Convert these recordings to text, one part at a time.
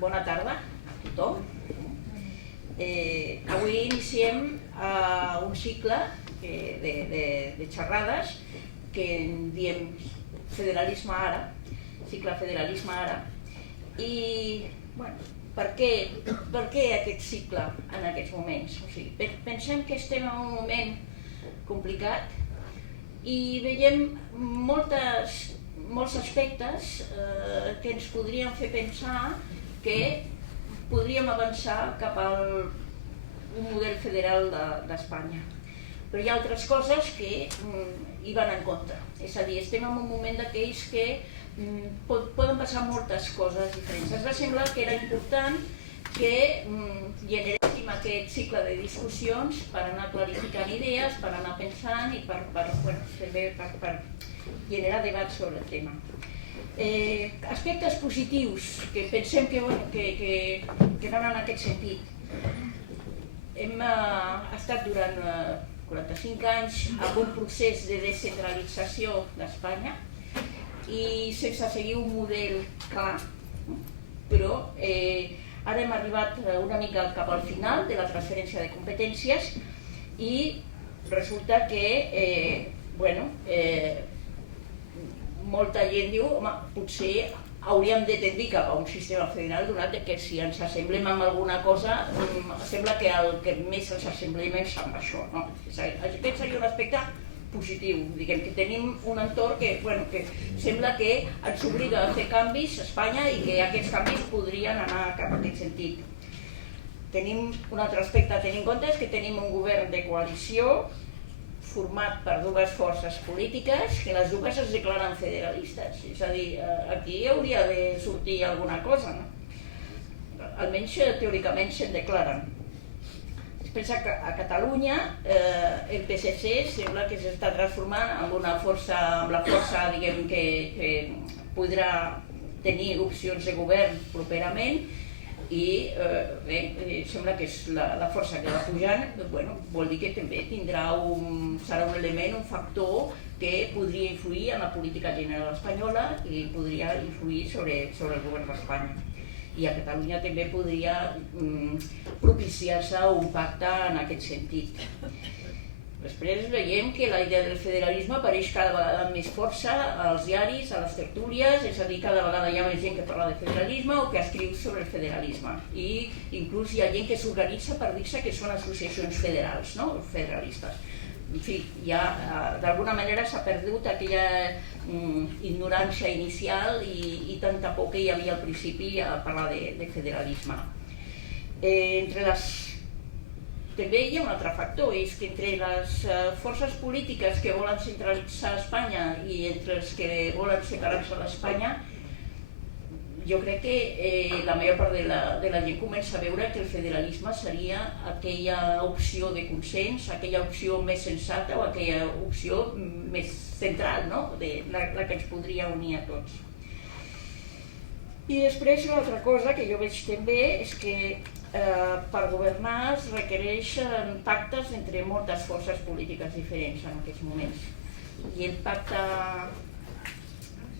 Bona tarda a tothom. Avui iniciem un cicle de xerrades que en diem Federalisme Ara, cicle Federalisme Ara. I per què aquest cicle en aquests moments? Pensem que estem en un moment complicat i veiem molts aspectes que ens podrien fer pensar que podríem avançar cap a un model federal d'Espanya. Però hi ha altres coses que hi van en contra. És a dir, estem en un moment d'aquells que poden passar moltes coses diferents. Ens va semblar que era important que generéssim aquest cicle de discussions per anar clarificant idees, per anar pensant i per generar debats sobre el tema. Aspectes positius que pensem que van en aquest sentit. Hem estat durant 45 anys en un procés de descentralització d'Espanya i sense seguir un model clar, però ara hem arribat una mica cap al final de la transferència de competències i resulta que molta gent diu, home, potser hauríem de tendir cap a un sistema federal, donat que si ens assemblem amb alguna cosa, sembla que el que més ens assemblem és amb això. Aquest seria un aspecte positiu, diguem que tenim un entorn que sembla que ens obliga a fer canvis a Espanya i que aquests canvis podrien anar cap a aquest sentit. Un altre aspecte a tenir en compte és que tenim un govern de coalició format per dues forces polítiques que les dues es declaren federalistes. És a dir, aquí hauria de sortir alguna cosa, no? Almenys teòricament se'n declaren. Es pensa que a Catalunya el PSC sembla que s'està transformant en la força diguem que podrà tenir opcions de govern properament i sembla que és la força que va pujant, vol dir que també serà un element, un factor que podria influir en la política general espanyola i podria influir sobre el govern d'Espanya. I a Catalunya també podria propiciar-se un pacte en aquest sentit. Després veiem que la idea del federalisme apareix cada vegada amb més força als diaris, a les tertúlies, és a dir, cada vegada hi ha més gent que parla de federalisme o que escriu sobre el federalisme. I inclús hi ha gent que s'organitza per dir-se que són associacions federals, no? Federalistes. En fi, d'alguna manera s'ha perdut aquella ignorància inicial i tanta por que hi havia al principi a parlar de federalisme. També hi ha un altre factor, és que entre les forces polítiques que volen centralitzar Espanya i entre els que volen separar-se d'Espanya, jo crec que la major part de la gent comença a veure que el federalisme seria aquella opció de consens, aquella opció més sensata o aquella opció més central, la que ens podria unir a tots. I després una altra cosa que jo veig també és que per governar es requereixen pactes entre moltes forces polítiques diferents en aquests moments. I el pacte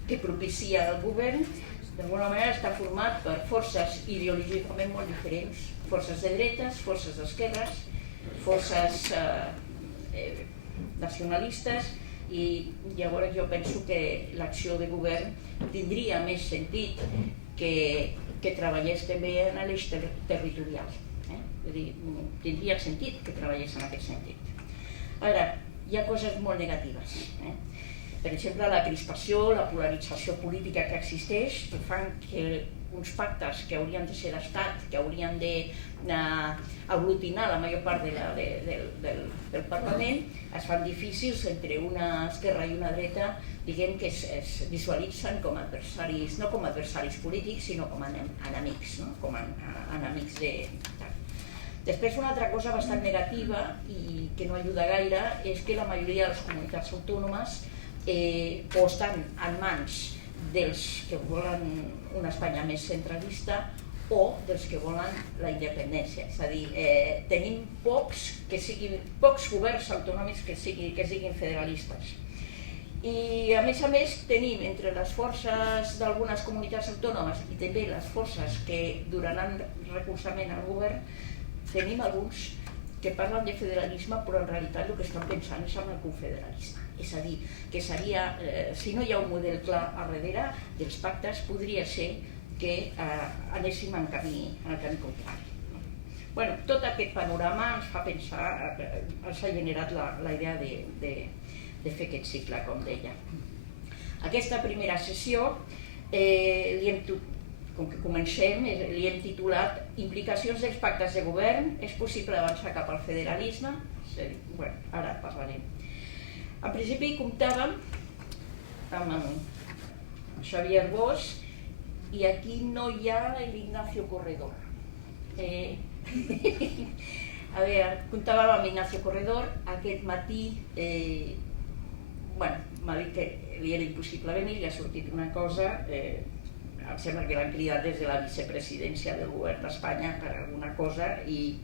que propicia el govern d'alguna manera està format per forces ideològicament molt diferents, forces de dretes, forces d'esquerres, forces nacionalistes, i llavors jo penso que l'acció de govern tindria més sentit que treballés també en l'eix territorial. És a dir, tindria sentit que treballés en aquest sentit. Ara, hi ha coses molt negatives. Per exemple, la crispació, la polarització política que existeix, que fan que uns pactes que haurien de ser d'estat, que haurien d'aglutinar la major part del Parlament, es fan difícils entre una esquerra i una dreta, diguem que es visualitzen com a adversaris, no com a adversaris polítics, sinó com a enemics, com a enemics de... Després, una altra cosa bastant negativa i que no ajuda gaire és que la majoria de les comunitats autònomes o estan en mans dels que volen una Espanya més centralista o dels que volen la independència. És a dir, tenim pocs governs autonòmics que siguin federalistes. I a més tenim entre les forces d'algunes comunitats autònomes i també les forces que donaran recolzament al govern, tenim alguns que parlen de federalisme però en realitat el que estan pensant és en el confederalisme. És a dir, que seria, si no hi ha un model clar a darrere dels pactes, podria ser que anéssim en camí contrari. Bueno, tot aquest panorama ens fa pensar, ens ha generat la idea de fer aquest cicle, com deia. Aquesta primera sessió, com que comencem, li hem titulat Implicacions dels pactes de govern, és possible avançar cap al federalisme? Bueno, ara parlarem. En principi comptàvem amb en Xavier Bosch i aquí no hi ha l'Ignacio Corredor. A veure, comptàvem amb Ignacio Corredor, aquest matí m'ha dit que li era impossible venir, li ha sortit una cosa, em sembla que l'han cridat des de la vicepresidència del govern d'Espanya per alguna cosa i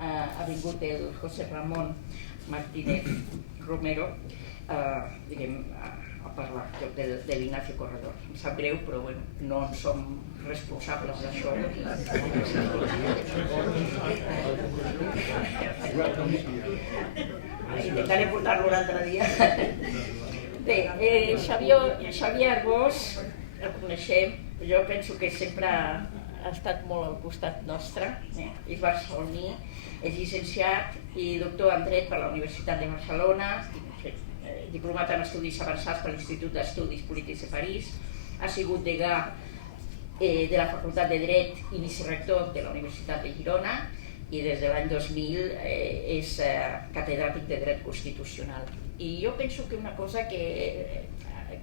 ha vingut el José Ramón Martínez Romero a parlar de l'Ignacio Corredor. Em sap greu, però no en som responsables d'això. Intentaré portar-lo un altre dia. Bé, Xavier Bosch, el coneixem, jo penso que sempre ha estat molt al costat nostre, és barceloní, és llicenciat i doctor en Dret per la Universitat de Barcelona, diplomat en Estudis Avançats per l'Institut d'Estudis Polítics de París, ha sigut degà de la Facultat de Dret i vicerector de la Universitat de Girona i des de l'any 2000 és catedràtic de Dret Constitucional. I jo penso que una cosa que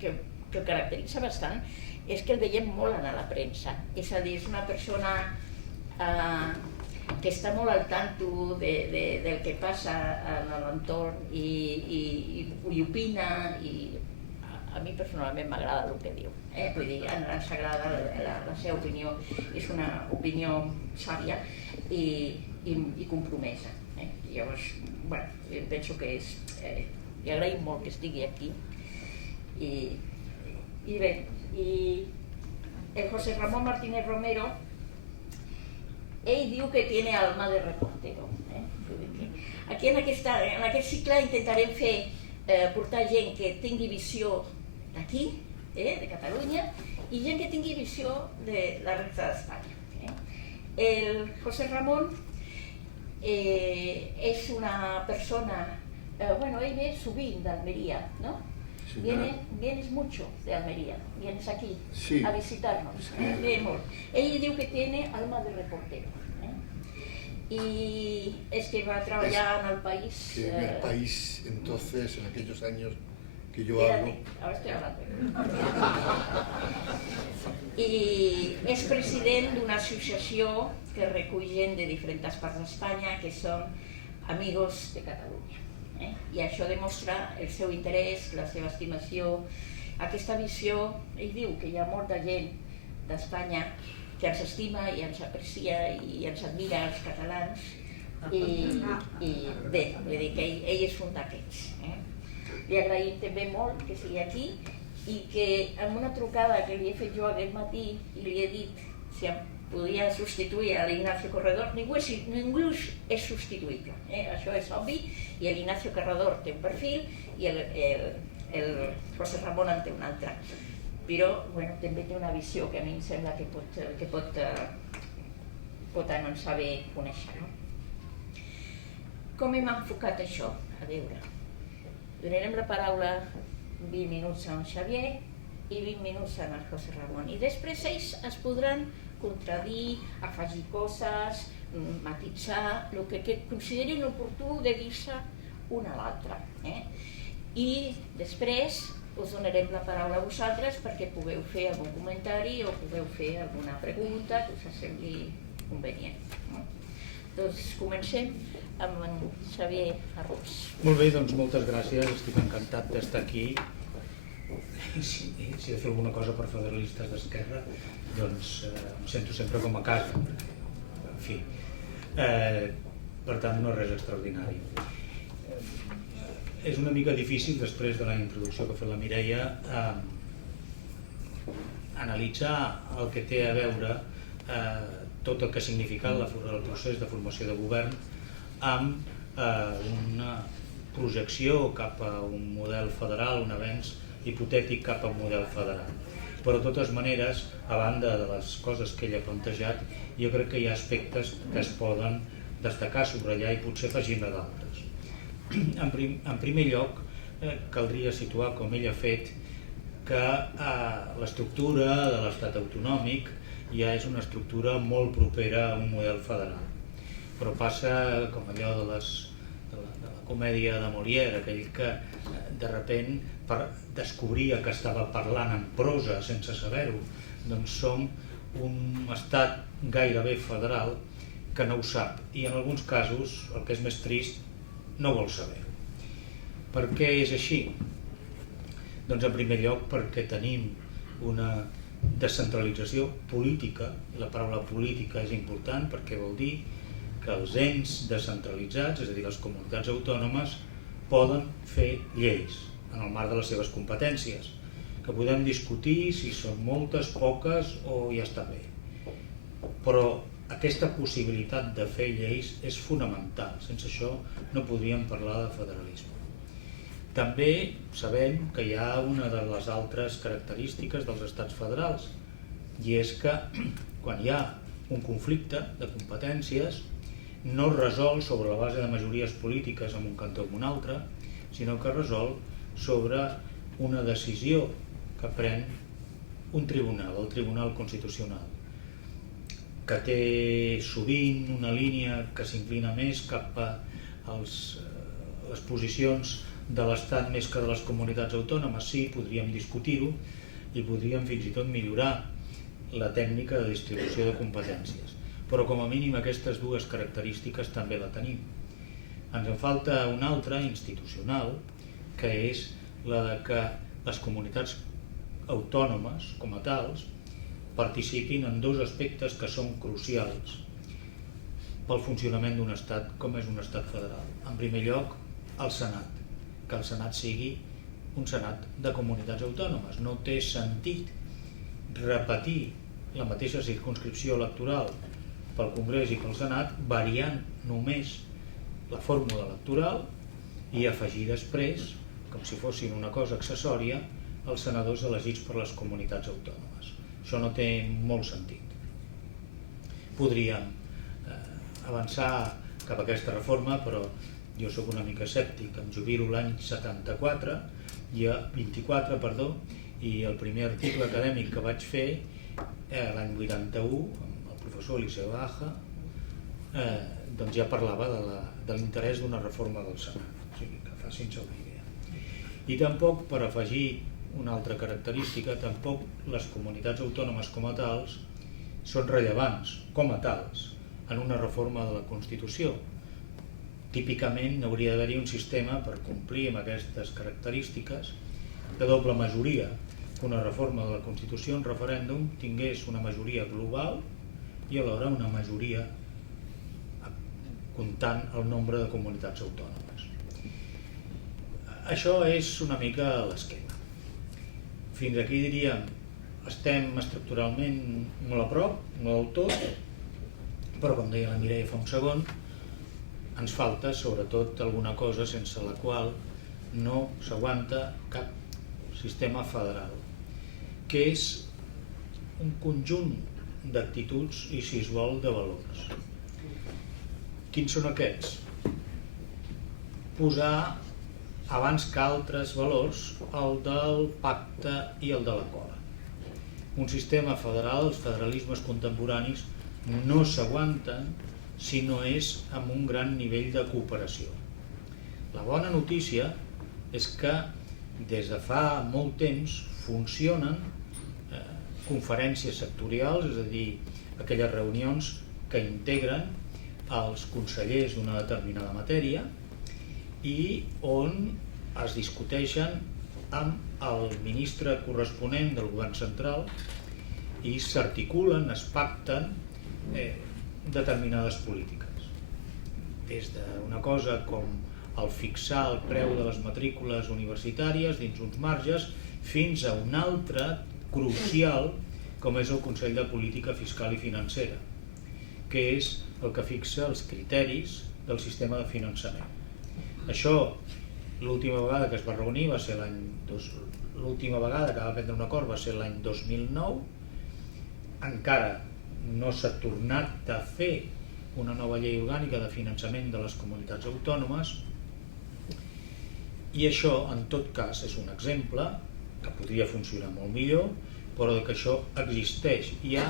el caracteritza bastant és que el veiem molt en la premsa, és a dir, és una persona que està molt al tanto del que passa en l'entorn i opina, i a mi personalment m'agrada el que diu. Vull dir, ens agrada la seva opinió, és una opinió sàvia i compromesa. Llavors, penso que li agraïm molt que estigui aquí. I bé, el José Ramón Martínez Romero, ell diu que tiene alma de reportero. Aquí en aquest cicle intentarem portar gent que tingui visió d'aquí, de Catalunya, i gent que tingui visió de la resta d'Espanya. El José Ramón és una persona, ell ve sovint d'Almeria, ¿no? Vienes mucho de Almería, vienes aquí a visitarnos. Ell diu que tiene alma de reportero. Y es que va a trabajar en el país. Que en el país, entonces, en aquellos años que yo hablo. Ahora estoy hablando. Y és president d'una associació que recull gent de diferents parts d'Espanya que són Amigos de Catalunya. I això demostra el seu interès, la seva estimació, aquesta visió. Ell diu que hi ha molta gent d'Espanya que ens estima i ens aprecia i ens admira els catalans i bé, vull dir que ell és un d'aquests. Li agraïm també molt que sigui aquí i que en una trucada que li he fet jo aquest matí i li he dit si em podia substituir a l'Ignacio Corredor, ningú és substituïble, això és obvi, i l'Ignacio Corredor té un perfil i el José Ramón en té un altre, però també té una visió que a mi em sembla que pot anunciar bé conèixer. Com hem enfocat això? A veure, donarem la paraula 20 minuts a en Xavier i 20 minuts a en José Ramón, i després ells es podran contradir, afegir coses, matisar, el que considerin oportú de dir-se un a l'altre. I després us donarem la paraula a vosaltres perquè pugueu fer algun comentari o pugueu fer alguna pregunta que us sembli convenient. Doncs comencem amb en Xavier Arròs. Molt bé, doncs moltes gràcies, estic encantat d'estar aquí. Si he de fer alguna cosa per federalistes d'Esquerra, doncs em sento sempre com a casa. En fi, per tant no és res extraordinari. és una mica difícil, després de la introducció que ha fet la Mireia, analitzar el que té a veure tot el que ha significat el procés de formació de govern amb una projecció cap a un model federal, un avenç hipotètic cap a un model federal. Però de totes maneres, a banda de les coses que ell ha plantejat, jo crec que hi ha aspectes que es poden destacar, subratllar i potser afegir-ne d'altres. En primer lloc, caldria situar, com ell ha fet, que l'estructura de l'estat autonòmic ja és una estructura molt propera a un model federal. Però passa com allò de la comèdia de Molière, aquell que de sobte descobria que estava parlant en prosa sense saber-ho. Doncs som un estat gairebé federal que no ho sap i en alguns casos, el que és més trist, no vol saber-ho. Per què és així? Doncs en primer lloc perquè tenim una descentralització política. La paraula política és important perquè vol dir que els ens descentralitzats, és a dir, les comunitats autònomes, poden fer lleis en el marc de les seves competències, que podem discutir si són moltes, poques o ja està bé. Però aquesta possibilitat de fer lleis és fonamental. Sense això no podríem parlar de federalisme. També sabem que hi ha una de les altres característiques dels estats federals, i és que quan hi ha un conflicte de competències no es resol sobre la base de majories polítiques en un cantó o en un altre, sinó que es resol sobre una decisió que pren un tribunal, el Tribunal Constitucional, que té sovint una línia que s'inclina més cap a les posicions de l'Estat més que de les comunitats autònomes. Sí, podríem discutir-ho i podríem fins i tot millorar la tècnica de distribució de competències. Però com a mínim aquestes dues característiques també la tenim. Ens en falta una altra, institucional, que és la de que les comunitats autònomes, com a tals, participin en dos aspectes que són crucials pel funcionament d'un estat com és un estat federal. En primer lloc, el Senat, que el Senat sigui un Senat de comunitats autònomes. No té sentit repetir la mateixa circumscripció electoral pel Congrés i pel Senat, variant només la fórmula electoral i afegir després, com si fossin una cosa accessòria, els senadors elegits per les comunitats autònomes. Això no té molt sentit. Podríem avançar cap a aquesta reforma, però jo sóc una mica escèptic. Em jubilo l'any 24, i el primer article acadèmic que vaig fer l'any 81, amb el professor Eliseu Aja, doncs ja parlava de l'interès d'una reforma del Senat, o sigui que facin-se una idea. I tampoc, per afegir una altra característica, tampoc les comunitats autònomes com a tals són rellevants com a tals en una reforma de la Constitució. Típicament hauria d'haver-hi un sistema per complir amb aquestes característiques de doble majoria, que una reforma de la Constitució, un referèndum, tingués una majoria global i alhora una majoria comptant el nombre de comunitats autònomes. Això és una mica l'esquema. Fins aquí diríem, estem estructuralment molt a prop, no del tot, però com deia la Mireia fa un segon, ens falta sobretot alguna cosa sense la qual no s'aguanta cap sistema federal, que és un conjunt d'actituds i, si es vol, de valors. Quins són aquests? Posar abans que altres valors el del pacte i el de l'acord. Un sistema federal, els federalismes contemporanis, no s'aguanten si no és amb un gran nivell de cooperació. La bona notícia és que des de fa molt temps funcionen conferències sectorials, és a dir, aquelles reunions que integren els consellers d'una determinada matèria i on es discuteixen amb el ministre corresponent del govern central i s'articulen, es pacten determinades polítiques. Des d'una cosa com el fixar el preu de les matrícules universitàries dins uns marges, fins a un altre crucial com és el Consell de Política Fiscal i Financera, que és el que fixa els criteris del sistema de finançament. Això, l'última vegada que es va reunir va ser l'última vegada que va prendre un acord va ser l'any 2009. Encara no s'ha tornat a fer una nova llei orgànica de finançament de les comunitats autònomes, i això, en tot cas, és un exemple que podria funcionar molt millor, però que això existeix. Hi ha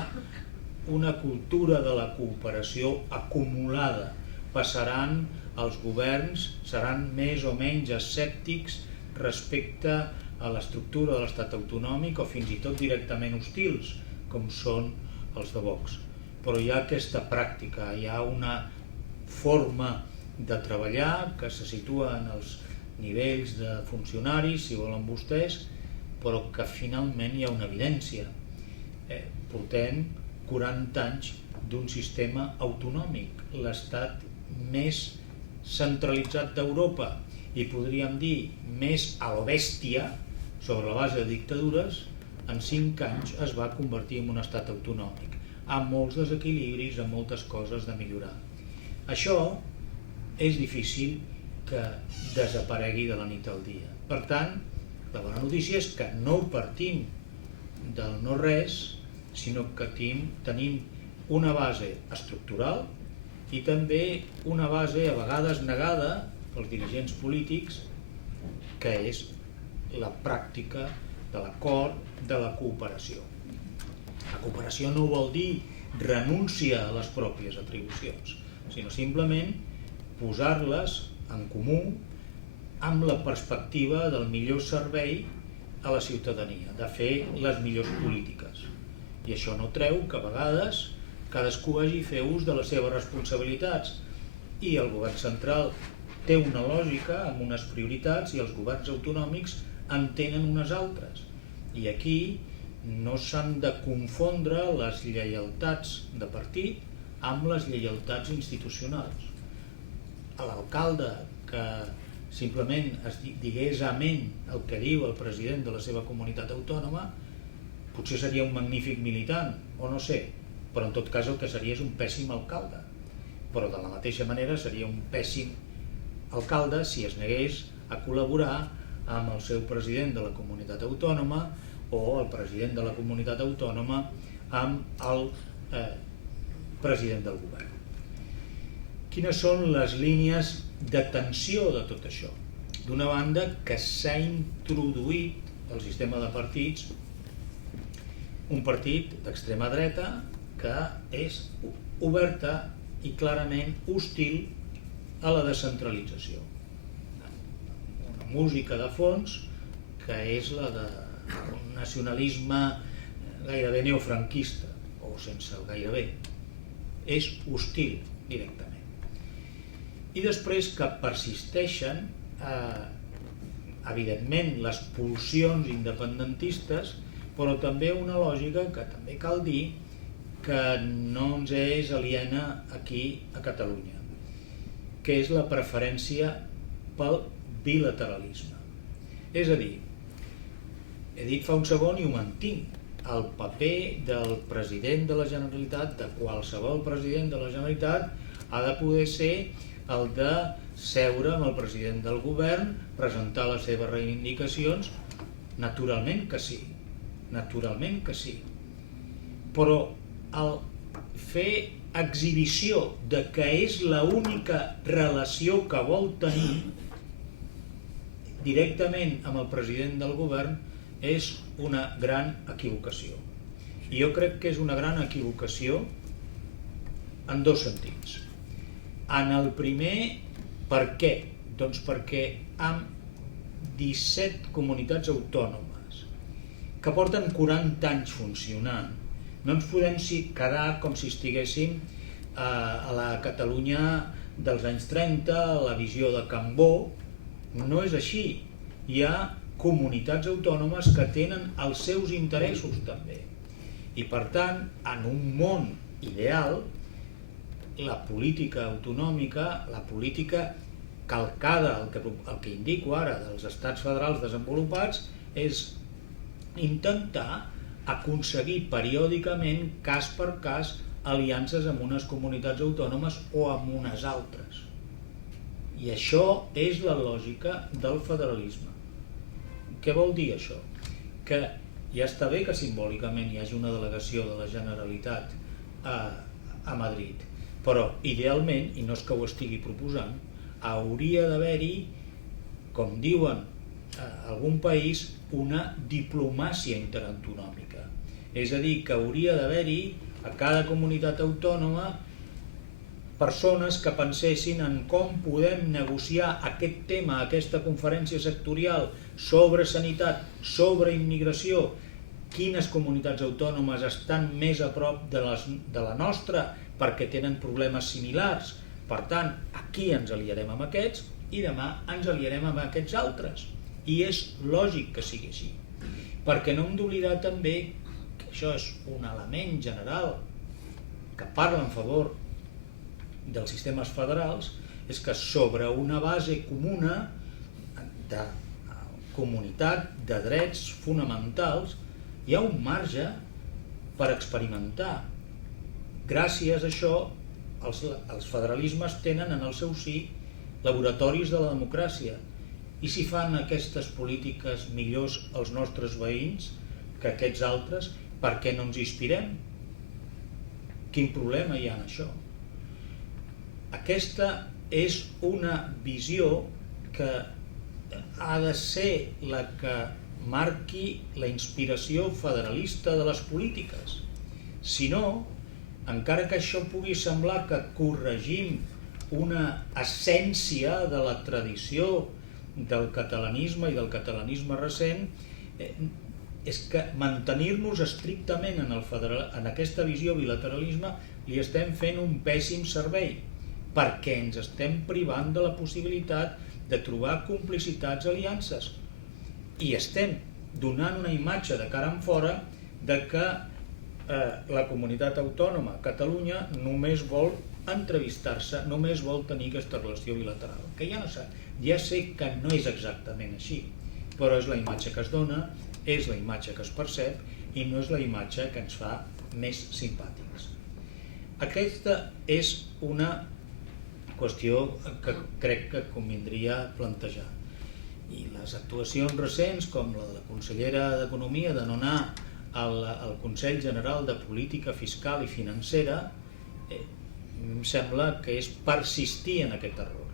una cultura de la cooperació acumulada. Passaran els governs, seran més o menys escèptics respecte a l'estructura de l'estat autonòmic o fins i tot directament hostils, com són els de Vox. Però hi ha aquesta pràctica, hi ha una forma de treballar que se situa en els nivells de funcionaris, si volen vostès, però que finalment hi ha una evidència. Portem 40 anys d'un sistema autonòmic, l'estat més centralitzat d'Europa i podríem dir més a lo bèstia sobre la base de dictadures. En 5 anys es va convertir en un estat autonòmic, amb molts desequilibris, amb moltes coses de millorar. Això és difícil que desaparegui de la nit al dia. Per tant, la bona notícia és que no partim del no res, sinó que tenim una base estructural i també una base a vegades negada pels dirigents polítics, que és la pràctica de l'acord, de la cooperació. La cooperació no vol dir renúncia a les pròpies atribucions, sinó simplement posar-les en comú amb la perspectiva del millor servei a la ciutadania, de fer les millors polítiques. I això no treu que a vegades cadascú hagi de fer ús de les seves responsabilitats, i el govern central té una lògica amb unes prioritats i els governs autonòmics en tenen unes altres. I aquí no s'han de confondre les lleialtats de partit amb les lleialtats institucionals. L'alcalde que simplement es digués amén el que diu el president de la seva comunitat autònoma potser seria un magnífic militant, o no sé, però en tot cas el que seria és un pèssim alcalde. Però de la mateixa manera seria un pèssim alcalde si es negués a col·laborar amb el seu president de la comunitat autònoma o el president de la comunitat autònoma amb el president del govern. Quines són les línies de tensió de tot això? D'una banda, que s'ha introduït el sistema de partits un partit d'extrema dreta que és oberta i clarament hostil a la descentralització. Una música de fons que és la d'un nacionalisme gairebé neofranquista, o sense el gairebé. És hostil directament. I després que persisteixen, evidentment, les pulsions independentistes, però també una lògica que també cal dir que no ens és aliena aquí a Catalunya, que és la preferència pel bilateralisme. És a dir, he dit fa un segon i ho mantinc, el paper del president de la Generalitat, de qualsevol president de la Generalitat, ha de poder ser el de seure amb el president del govern, presentar les seves reivindicacions, naturalment que sí, però el fer exhibició de que és l'única relació que vol tenir directament amb el president del govern és una gran equivocació. I jo crec que és una gran equivocació en dos sentits. En el primer, per què? Doncs perquè amb 17 comunitats autònomes que porten 40 anys funcionant, no ens podem quedar com si estiguéssim a la Catalunya dels anys 30, a la visió de Cambó. No és així. Hi ha comunitats autònomes que tenen els seus interessos també. I per tant, en un món ideal, la política autonòmica, la política calcada, el que indico ara dels estats federals desenvolupats, és intentar aconseguir periòdicament, cas per cas, aliances amb unes comunitats autònomes o amb unes altres. I això és la lògica del federalisme. Què vol dir això? Que ja està bé que simbòlicament hi hagi una delegació de la Generalitat a Madrid, però idealment, i no és que ho estigui proposant, hauria d'haver-hi, com diuen a algun país, una diplomàcia interautonòmica. És a dir, que hauria d'haver-hi a cada comunitat autònoma persones que pensessin en com podem negociar aquest tema, aquesta conferència sectorial sobre sanitat, sobre immigració, quines comunitats autònomes estan més a prop de la nostra perquè tenen problemes similars. Per tant, aquí ens aliarem amb aquests i demà ens aliarem amb aquests altres. I és lògic que sigui així, perquè no hem d'oblidar també que això és un element general que parla en favor dels sistemes federals, és que sobre una base comuna de comunitat de drets fonamentals hi ha un marge per experimentar. Gràcies a això, els federalismes tenen en el seu si laboratoris de la democràcia. I si fan aquestes polítiques millors els nostres veïns que aquests altres, per què no ens inspirem? Quin problema hi ha en això? Aquesta és una visió que ha de ser la que marqui la inspiració federalista de les polítiques. Si no, encara que això pugui semblar que corregim una essència de la tradició del catalanisme i del catalanisme recent, és que mantenir-nos estrictament en aquesta visió bilateralisme li estem fent un pèssim servei, perquè ens estem privant de la possibilitat de trobar complicitats, aliances, i estem donant una imatge de cara enfora de que la comunitat autònoma, Catalunya, només vol entrevistar-se, només vol tenir aquesta relació bilateral, que ja sé que no és exactament així, però és la imatge que es dona, és la imatge que es percep i no és la imatge que ens fa més simpàtics. Aquesta és una qüestió que crec que convindria plantejar. I les actuacions recents, com la de la consellera d'Economia, de no anar al Consell General de Política Fiscal i Financera, em sembla que és persistir en aquest error.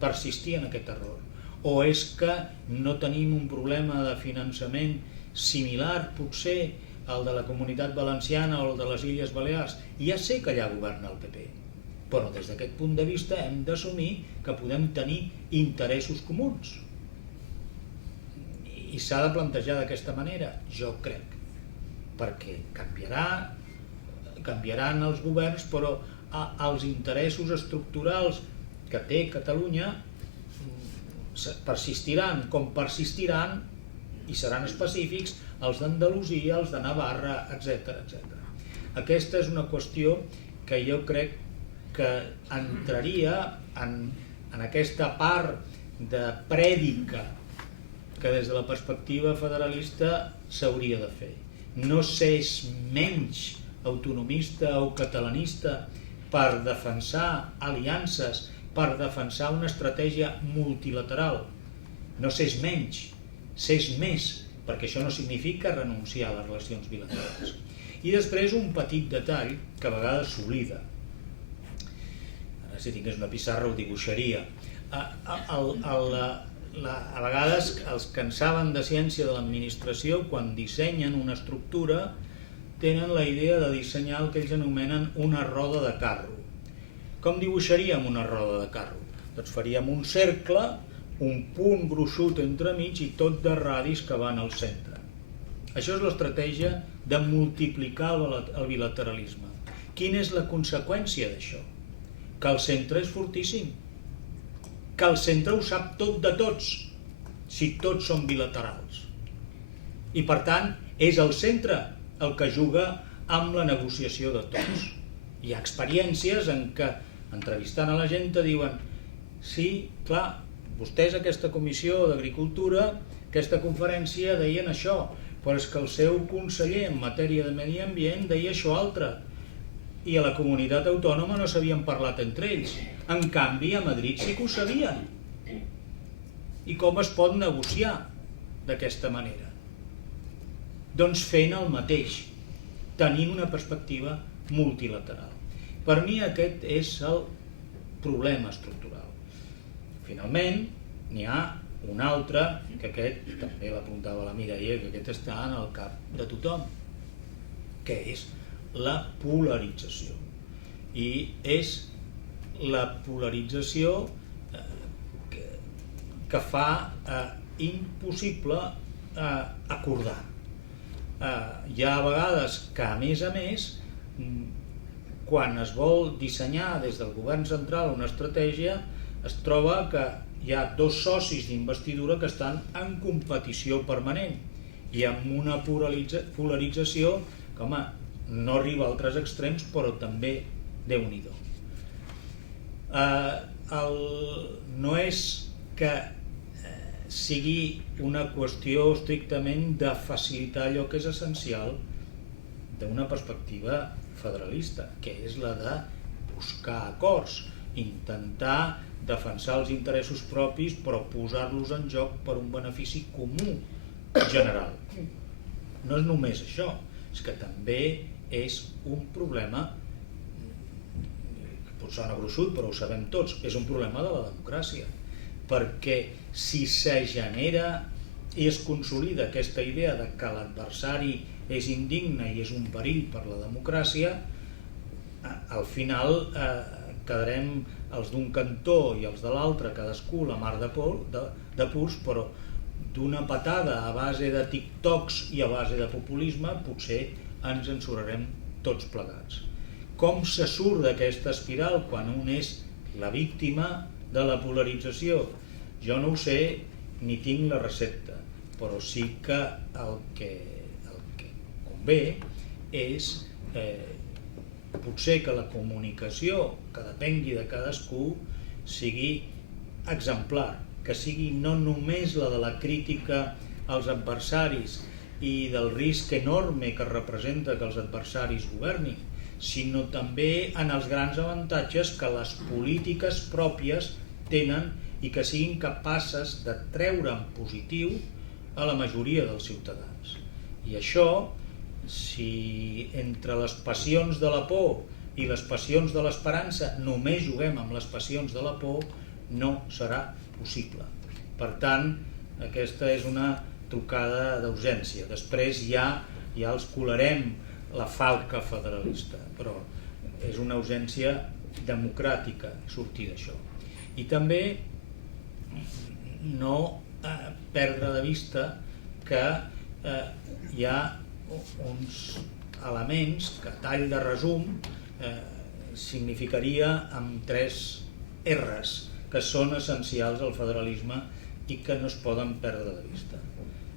Persistir en aquest error. O és que no tenim un problema de finançament similar, potser, al de la Comunitat Valenciana o al de les Illes Balears. Ja sé que allà governa el PP, però des d'aquest punt de vista hem d'assumir que podem tenir interessos comuns. I s'ha de plantejar d'aquesta manera, jo crec, perquè canviaran els governs, però els interessos estructurals que té Catalunya persistiran com persistiran i seran específics els d'Andalusia, els de Navarra, etc. Aquesta és una qüestió que jo crec que entraria en aquesta part de prèdica que des de la perspectiva federalista s'hauria de fer. No s'és menys autonomista o catalanista per defensar aliances, per defensar una estratègia multilateral. No s'és menys, s'és més, perquè això no significa renunciar a les relacions bilaterals. I després un petit detall que a vegades s'oblida. Ara, si tingués una pissarra ho dibuixaria. A vegades els que en saben de ciència de l'administració, quan dissenyen una estructura, tenen la idea de dissenyar el que ells anomenen una roda de carro. Com dibuixaríem una roda de carro? Doncs faríem un cercle, un punt gruixut entremig i tot de radis que van al centre. Això és l'estratègia de multiplicar el bilateralisme. Quina és la conseqüència d'això? Que el centre és fortíssim, que el centre ho sap tot de tots, si tots són bilaterals. I per tant, és el centre el que juga amb la negociació de tots. Hi ha experiències en què, entrevistant a la gent, diuen Sí, clar, vostès aquesta comissió d'Agricultura, aquesta conferència deien això, però és que el seu conseller en matèria de medi ambient deia això altre, i a la comunitat autònoma no s'havien parlat entre ells. En canvi, a Madrid sí que ho sabien. I com es pot negociar d'aquesta manera? Doncs fent el mateix, tenint una perspectiva multilateral. Per mi aquest és el problema estructural. Finalment, n'hi ha un altre, que aquest també l'apuntava la Mireia, que aquest està en el cap de tothom, que és la polarització. I és la polarització que fa impossible acordar. Hi ha vegades que, a més, quan es vol dissenyar des del govern central una estratègia, es troba que hi ha dos socis d'investidura que estan en competició permanent i amb una polarització que, home, no arriba a altres extrems, però també Déu-n'hi-do. No és que sigui una qüestió estrictament de facilitar allò que és essencial d'una perspectiva federalista, que és la de buscar acords, intentar defensar els interessos propis però posar-los en joc per un benefici comú general. No és només això, és que també és un problema, que pot sonar gruixut però ho sabem tots, és un problema de la democràcia, perquè si se genera i es consolida aquesta idea de que l'adversari és indigne i és un perill per la democràcia, al final quedarem els d'un cantó i els de l'altre, cadascú la mar de purs, però d'una patada a base de TikToks i a base de populisme potser ens en sortirem tots plegats. Com se surt d'aquesta espiral quan un és la víctima de la polarització? Jo no ho sé ni tinc la recepta, però sí que el que convé és potser que la comunicació que depengui de cadascú sigui exemplar, que sigui no només la de la crítica als adversaris i del risc enorme que representa que els adversaris governin, sinó també en els grans avantatges que les polítiques pròpies tenen i que siguin capaces de treure en positiu a la majoria dels ciutadans. I això, si entre les passions de la por i les passions de l'esperança només juguem amb les passions de la por, no serà possible. Per tant, aquesta és una trucada d'urgència. Després ja els colarem la falca federalista, però és una urgència democràtica sortir d'això. I també no perdre de vista que hi ha uns elements que a tall de resum significaria amb 3 R's que són essencials al federalisme i que no es poden perdre de vista.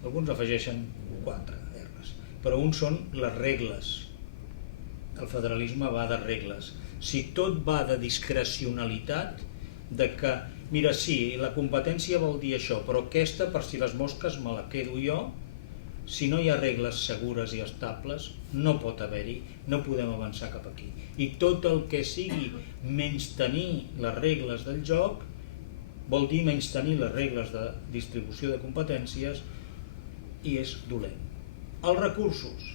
Alguns afegeixen 4 R's, però un són les regles. El federalisme va de regles. Si tot va de discrecionalitat, de que, mira, sí, la competència vol dir això, però aquesta, per si les mosques, me la quedo jo. Si no hi ha regles segures i estables, no pot haver-hi, no podem avançar cap aquí. I tot el que sigui menystenir les regles del joc vol dir menystenir les regles de distribució de competències i és dolent. Els recursos.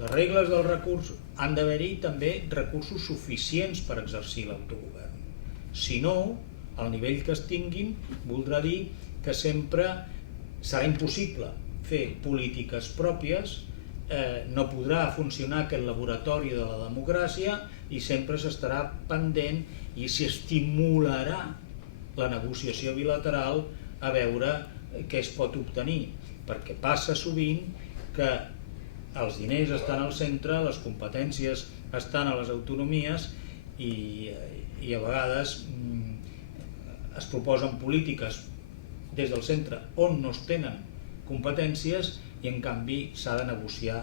Les regles del recurs han d'haver-hi també recursos suficients per exercir l'autogovern. Si no, el nivell que es tinguin voldrà dir que sempre serà impossible fer polítiques pròpies, no podrà funcionar aquest laboratori de la democràcia i sempre s'estarà pendent i s'estimularà la negociació bilateral a veure què es pot obtenir, perquè passa sovint que els diners estan al centre, les competències estan a les autonomies i a vegades es proposen polítiques des del centre on no es tenen competències i en canvi s'ha de negociar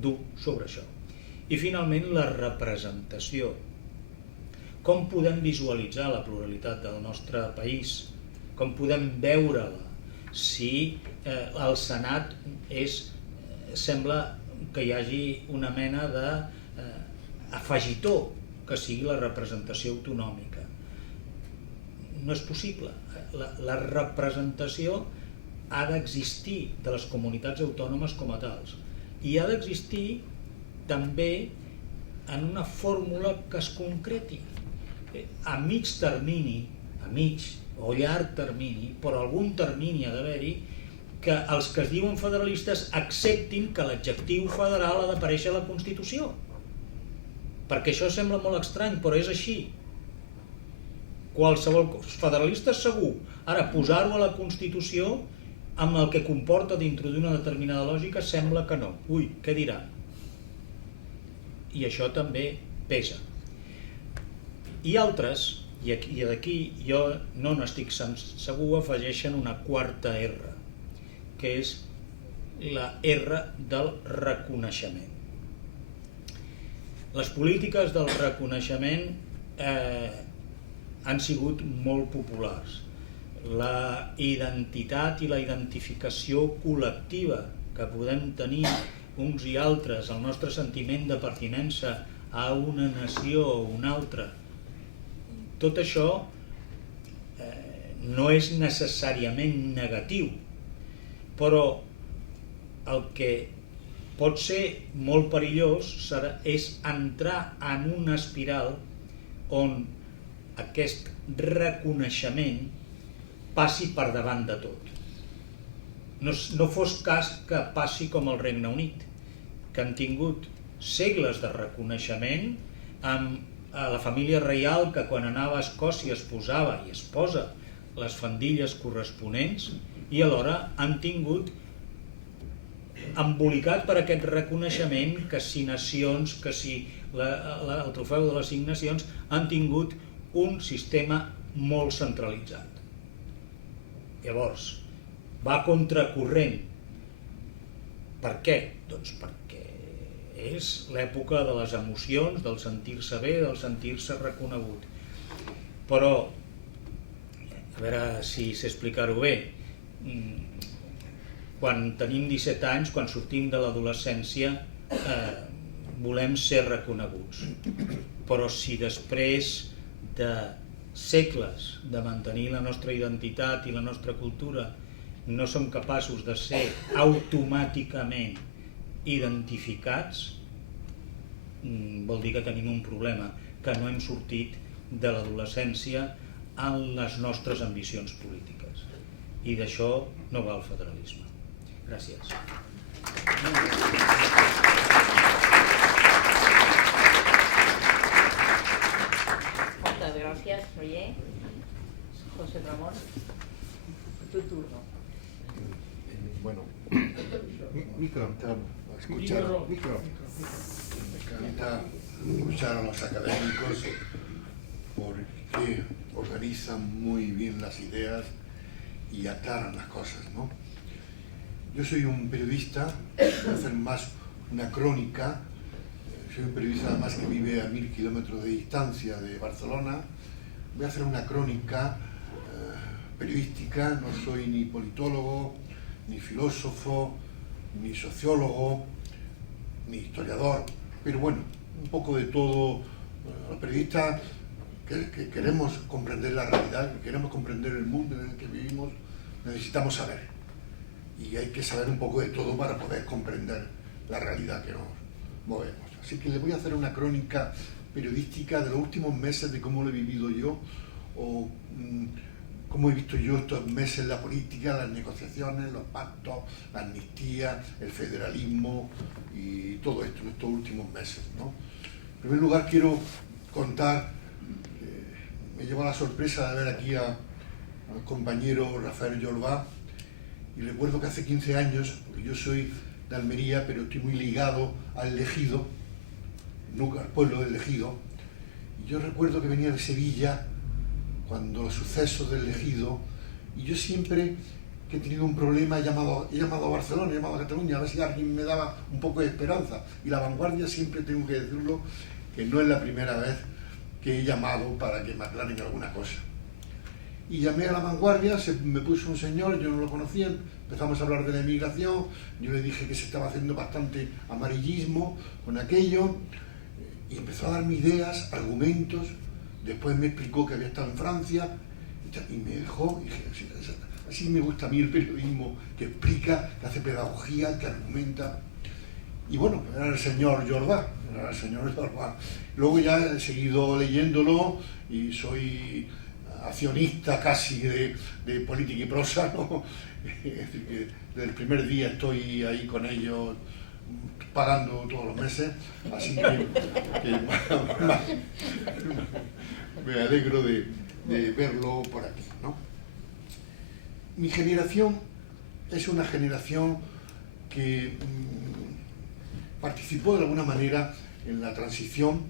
dur sobre això. I finalment la representació. com podem visualitzar la pluralitat del nostre país, com podem veure-la, si al Senat sembla que hi hagi una mena d'afegitó que sigui la representació autonòmica. No és possible. La representació ha d'existir de les comunitats autònomes com a tals i ha d'existir també en una fórmula que es concreti a mig termini, a mig o llarg termini, però algun termini ha d'haver-hi, que els que es diuen federalistes acceptin que l'adjectiu federal ha d'aparèixer a la Constitució, perquè això sembla molt estrany, però és així. Qualsevol federalista segur. Ara, posar-ho a la Constitució amb el que comporta d'introduir una determinada lògica sembla que no. Ui, què diran? I això també pesa. I altres, i d'aquí jo no n'estic segur, afegeixen una quarta R, que és la R del reconeixement. Les polítiques del reconeixement han sigut molt populars. La identitat i la identificació col·lectiva que podem tenir uns i altres, el nostre sentiment de pertinença a una nació o una altra, tot això no és necessàriament negatiu, però el que pot ser molt perillós és entrar en una espiral on aquest reconeixement passi per davant de tot. No fos cas que passi com el Regne Unit, que han tingut segles de reconeixement amb la família reial, que quan anava a Escòcia es posava i es posa les faldilles corresponents, i alhora han tingut embolicat per aquest reconeixement que si nacions, que si el trofeu de les 5 nacions, han tingut un sistema molt centralitzat. Llavors, va contracorrent. Per què? Doncs perquè és l'època de les emocions, del sentir-se bé, del sentir-se reconegut. Però, a veure si sé explicar-ho bé, quan tenim 17 anys, quan sortim de l'adolescència, volem ser reconeguts. Però si després de segles de mantenir la nostra identitat i la nostra cultura no som capaços de ser automàticament identificats, vol dir que tenim un problema, que no hem sortit de l'adolescència en les nostres ambicions polítiques. I d'això no va el federalisme. Gràcies. Muchas gracias, oye. José Ramón, tu turno. Bueno, me encanta escuchar a los académicos porque organizan muy bien las ideas y aclaran las cosas, ¿no? Yo soy un periodista, voy a hacer más una crónica. Soy un periodista además que vive a 1000 kilómetros de distancia de Barcelona. Voy a hacer una crónica periodística, no soy ni politólogo, ni filósofo, ni sociólogo, ni historiador, pero bueno, un poco de todo. Los periodistas que queremos comprender la realidad, que queremos comprender el mundo en el que vivimos, necesitamos saber. Y hay que saber un poco de todo para poder comprender la realidad que nos movemos. Así que les voy a hacer una crónica periodística de los últimos meses, de cómo lo he vivido yo, o cómo he visto yo estos meses en la política, las negociaciones, los pactos, la amnistía, el federalismo y todo esto en estos últimos meses, ¿no? En primer lugar quiero contar, me llevó la sorpresa de ver aquí al compañero Rafael Llorbá, y recuerdo que hace 15 años, porque yo soy de Almería, pero estoy muy ligado al Ejido, al pueblo del Ejido, y yo recuerdo que venía de Sevilla cuando los sucesos del Ejido, y yo siempre que he tenido un problema he llamado a Barcelona, he llamado a Cataluña, a ver si alguien me daba un poco de esperanza. Y La Vanguardia, siempre tengo que decirlo, que no es la primera vez que he llamado para que me aclaren alguna cosa. Y llamé a La Vanguardia, me puso un señor, yo no lo conocía, empezamos a hablar de la emigración, yo le dije que se estaba haciendo bastante amarillismo con aquello, y empezó a darme ideas, argumentos, después me explicó que había estado en Francia, y me dejó, y dije, así me gusta a mí el periodismo, que explica, que hace pedagogía, que argumenta. Y bueno, era el señor Jordà, Luego ya he seguido leyéndolo y soy accionista casi de Política y Prosa, ¿no? Es decir, que desde el primer día estoy ahí con ellos pagando todos los meses, así que me alegro de verlo por aquí, ¿no? Mi generación es una generación que participó de alguna manera en la transición,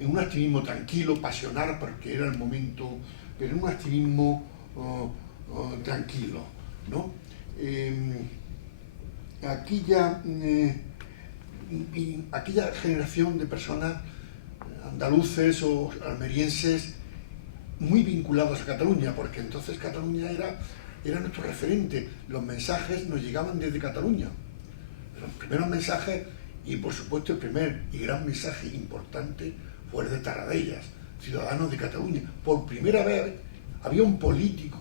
en un activismo tranquilo, pasional, porque era el momento, pero en un activismo tranquilo, ¿no? Aquella generación de personas andaluces o almerienses muy vinculados a Cataluña, porque entonces Cataluña era nuestro referente, los mensajes nos llegaban desde Cataluña. Los primeros mensajes, y por supuesto el primer y gran mensaje importante fue el de Tarradellas, Ciudadanos de Cataluña. Por primera vez había un político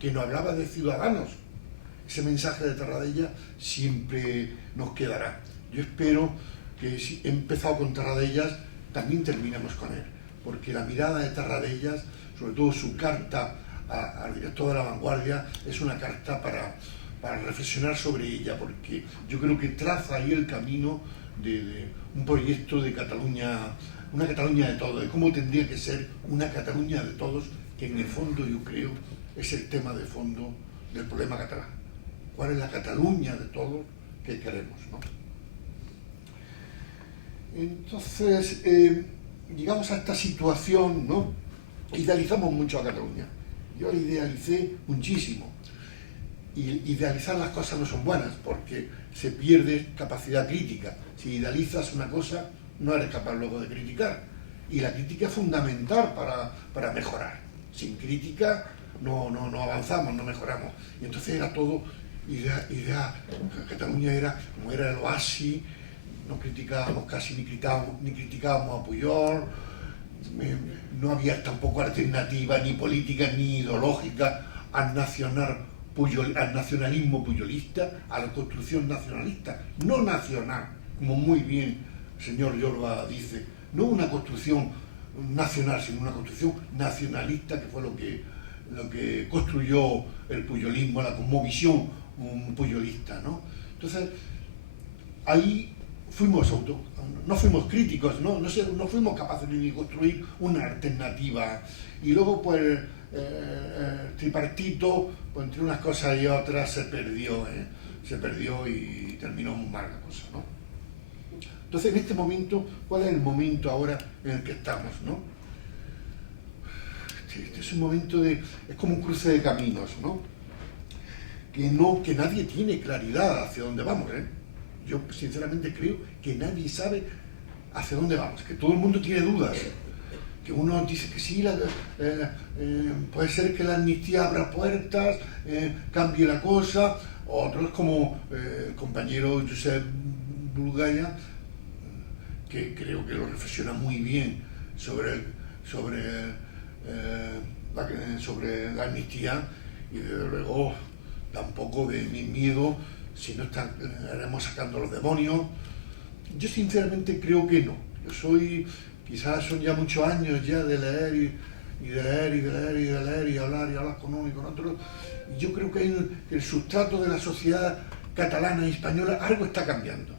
que nos hablaba de ciudadanos. Ese mensaje de Tarradellas siempre nos quedará. Yo espero que si he empezado con Tarradellas, también terminemos con él, porque la mirada de Tarradellas, sobre todo su carta al director de La Vanguardia, es una carta para reflexionar sobre ella, porque yo creo que traza ahí el camino de un proyecto de Cataluña, una Cataluña de todos, de cómo tendría que ser una Cataluña de todos, que en el fondo yo creo es el tema de fondo del problema catalán. ¿Cuál es la Cataluña de todos que queremos, ¿no? Entonces, llegamos a esta situación, ¿no? Idealizamos mucho a Cataluña. Yo la idealicé muchísimo. Y idealizar las cosas no son buenas, porque se pierde capacidad crítica. Si idealizas una cosa, no eres capaz luego de criticar. Y la crítica es fundamental para mejorar. Sin crítica no avanzamos, no mejoramos. Y entonces era todo Cataluña era como era el oasis, no criticábamos casi ni criticábamos a Pujol, no había tampoco alternativa ni política ni ideológica al nacionalismo pujolista, a la construcción nacionalista, no nacional, como muy bien el señor Jordà dice, no una construcción nacional, sino una construcción nacionalista, que fue lo que construyó el pujolismo, la cosmovisión pujolista, ¿no? Entonces, ahí no fuimos críticos, no fuimos capaces de construir una alternativa. Y luego, pues, el tripartito, pues, entre unas cosas y otras, se perdió y terminó muy mal la cosa, ¿no? Entonces, en este momento, ¿cuál es el momento ahora en el que estamos, no? Este es un momento es como un cruce de caminos, ¿no? Que nadie tiene claridad hacia dónde vamos, ¿eh? Yo sinceramente creo que nadie sabe hacia dónde vamos, que todo el mundo tiene dudas, que uno dice que sí, puede ser que la amnistía abra puertas, cambie la cosa, otros como el compañero Josep Bulgaya, que creo que lo reflexiona muy bien sobre la amnistía, y desde luego tampoco de mi miedo si no estaremos sacando los demonios. Yo sinceramente creo que no. Quizás son ya muchos años ya de leer y hablar con uno y con otro. Y yo creo que el sustrato de la sociedad catalana y española algo está cambiando.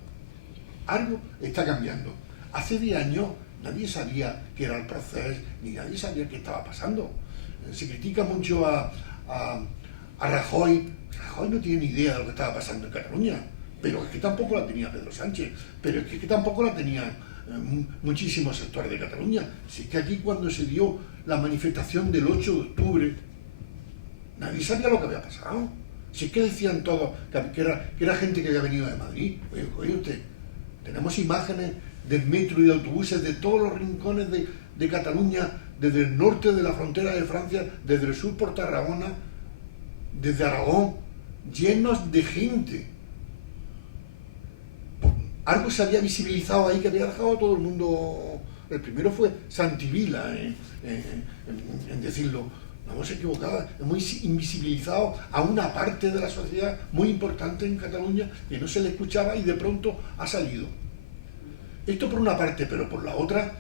Algo está cambiando. Hace 10 años nadie sabía qué era el proceso, ni nadie sabía qué estaba pasando. Se critica mucho a Rajoy. Rajoy no tiene ni idea de lo que estaba pasando en Cataluña, pero es que tampoco la tenía Pedro Sánchez, pero es que tampoco la tenían muchísimos sectores de Cataluña. Si es que aquí, cuando se dio la manifestación del 8 de octubre, nadie sabía lo que había pasado. Si es que decían todos que era gente que había venido de Madrid. Oye usted, tenemos imágenes del metro y de autobuses de todos los rincones de Cataluña, desde el norte de la frontera de Francia, desde el sur por Tarragona, desde Aragón, llenos de gente. Algo se había visibilizado ahí que había dejado a todo el mundo. El primero fue Santivila en decirlo. No hemos equivocado, hemos invisibilizado a una parte de la sociedad muy importante en Cataluña que no se le escuchaba y de pronto ha salido. Esto por una parte, pero por la otra,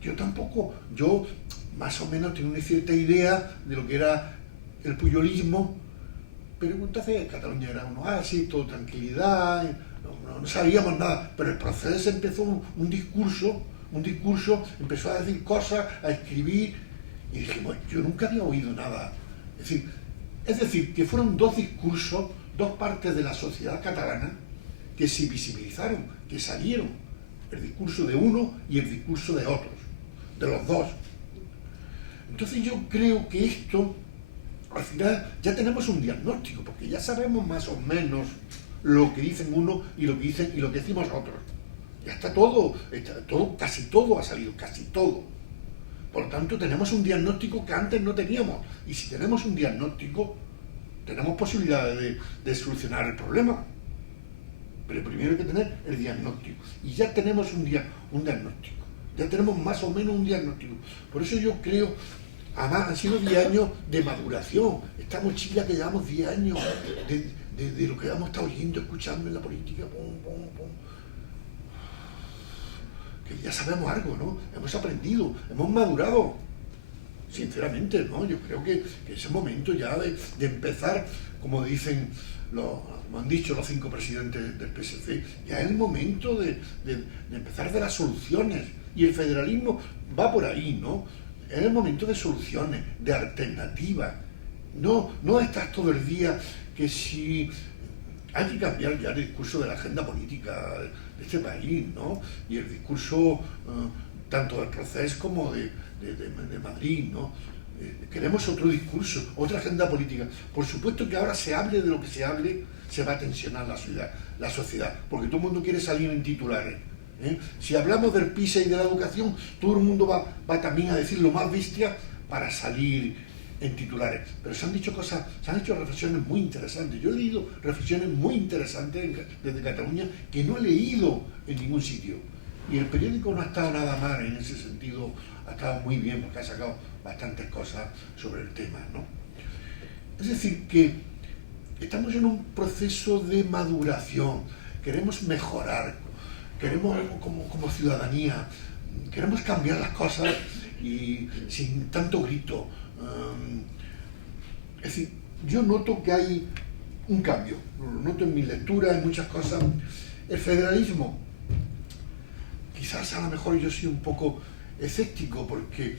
yo más o menos tengo una cierta idea de lo que era el puyolismo, pero entonces Cataluña era un oasis, todo tranquilidad, no sabíamos nada, pero el proceso empezó un discurso, empezó a decir cosas, a escribir, y dijimos, yo nunca había oído nada. Es decir, que fueron dos discursos, dos partes de la sociedad catalana que se visibilizaron, que salieron, el discurso de uno y el discurso de otros, de los dos. Entonces yo creo que esto, al final, ya tenemos un diagnóstico, porque ya sabemos más o menos lo que dicen uno y lo que dicen y lo que decimos otros. Ya está todo, casi todo ha salido, casi todo. Por lo tanto, tenemos un diagnóstico que antes no teníamos. Y si tenemos un diagnóstico, tenemos posibilidades de solucionar el problema. Pero primero hay que tener el diagnóstico. Y ya tenemos un diagnóstico. Ya tenemos más o menos un diagnóstico. Por eso yo creo, además han sido 10 años de maduración. Esta mochila que llevamos 10 años de lo que hemos estado oyendo, escuchando en la política, que ya sabemos algo, ¿no? Hemos aprendido, hemos madurado. Sinceramente, ¿no? Yo creo que ese momento ya de empezar, como dicen, como han dicho los 5 presidentes del PSC, ya es el momento de empezar de las soluciones. Y el federalismo va por ahí, ¿no? Es el momento de soluciones, de alternativas. No estás todo el día que si hay que cambiar ya el discurso de la agenda política de este país, ¿no? Y el discurso tanto del proceso como de Madrid, ¿no? Queremos otro discurso, otra agenda política. Por supuesto que ahora se hable de lo que se hable, se va a tensionar la sociedad, porque todo el mundo quiere salir en titulares. Si hablamos del PISA y de la educación, todo el mundo va también a decir lo más bestia para salir en titulares. Pero se han dicho cosas, se han hecho reflexiones muy interesantes. Yo he leído reflexiones muy interesantes desde Cataluña que no he leído en ningún sitio. Y el periódico no ha estado nada mal en ese sentido, ha estado muy bien porque ha sacado bastantes cosas sobre el tema, ¿no? Es decir, que estamos en un proceso de maduración, queremos mejorar, queremos como ciudadanía, queremos cambiar las cosas y sin tanto grito. Es decir, yo noto que hay un cambio, lo noto en mi lectura, en muchas cosas. El federalismo, quizás a lo mejor yo soy un poco escéptico porque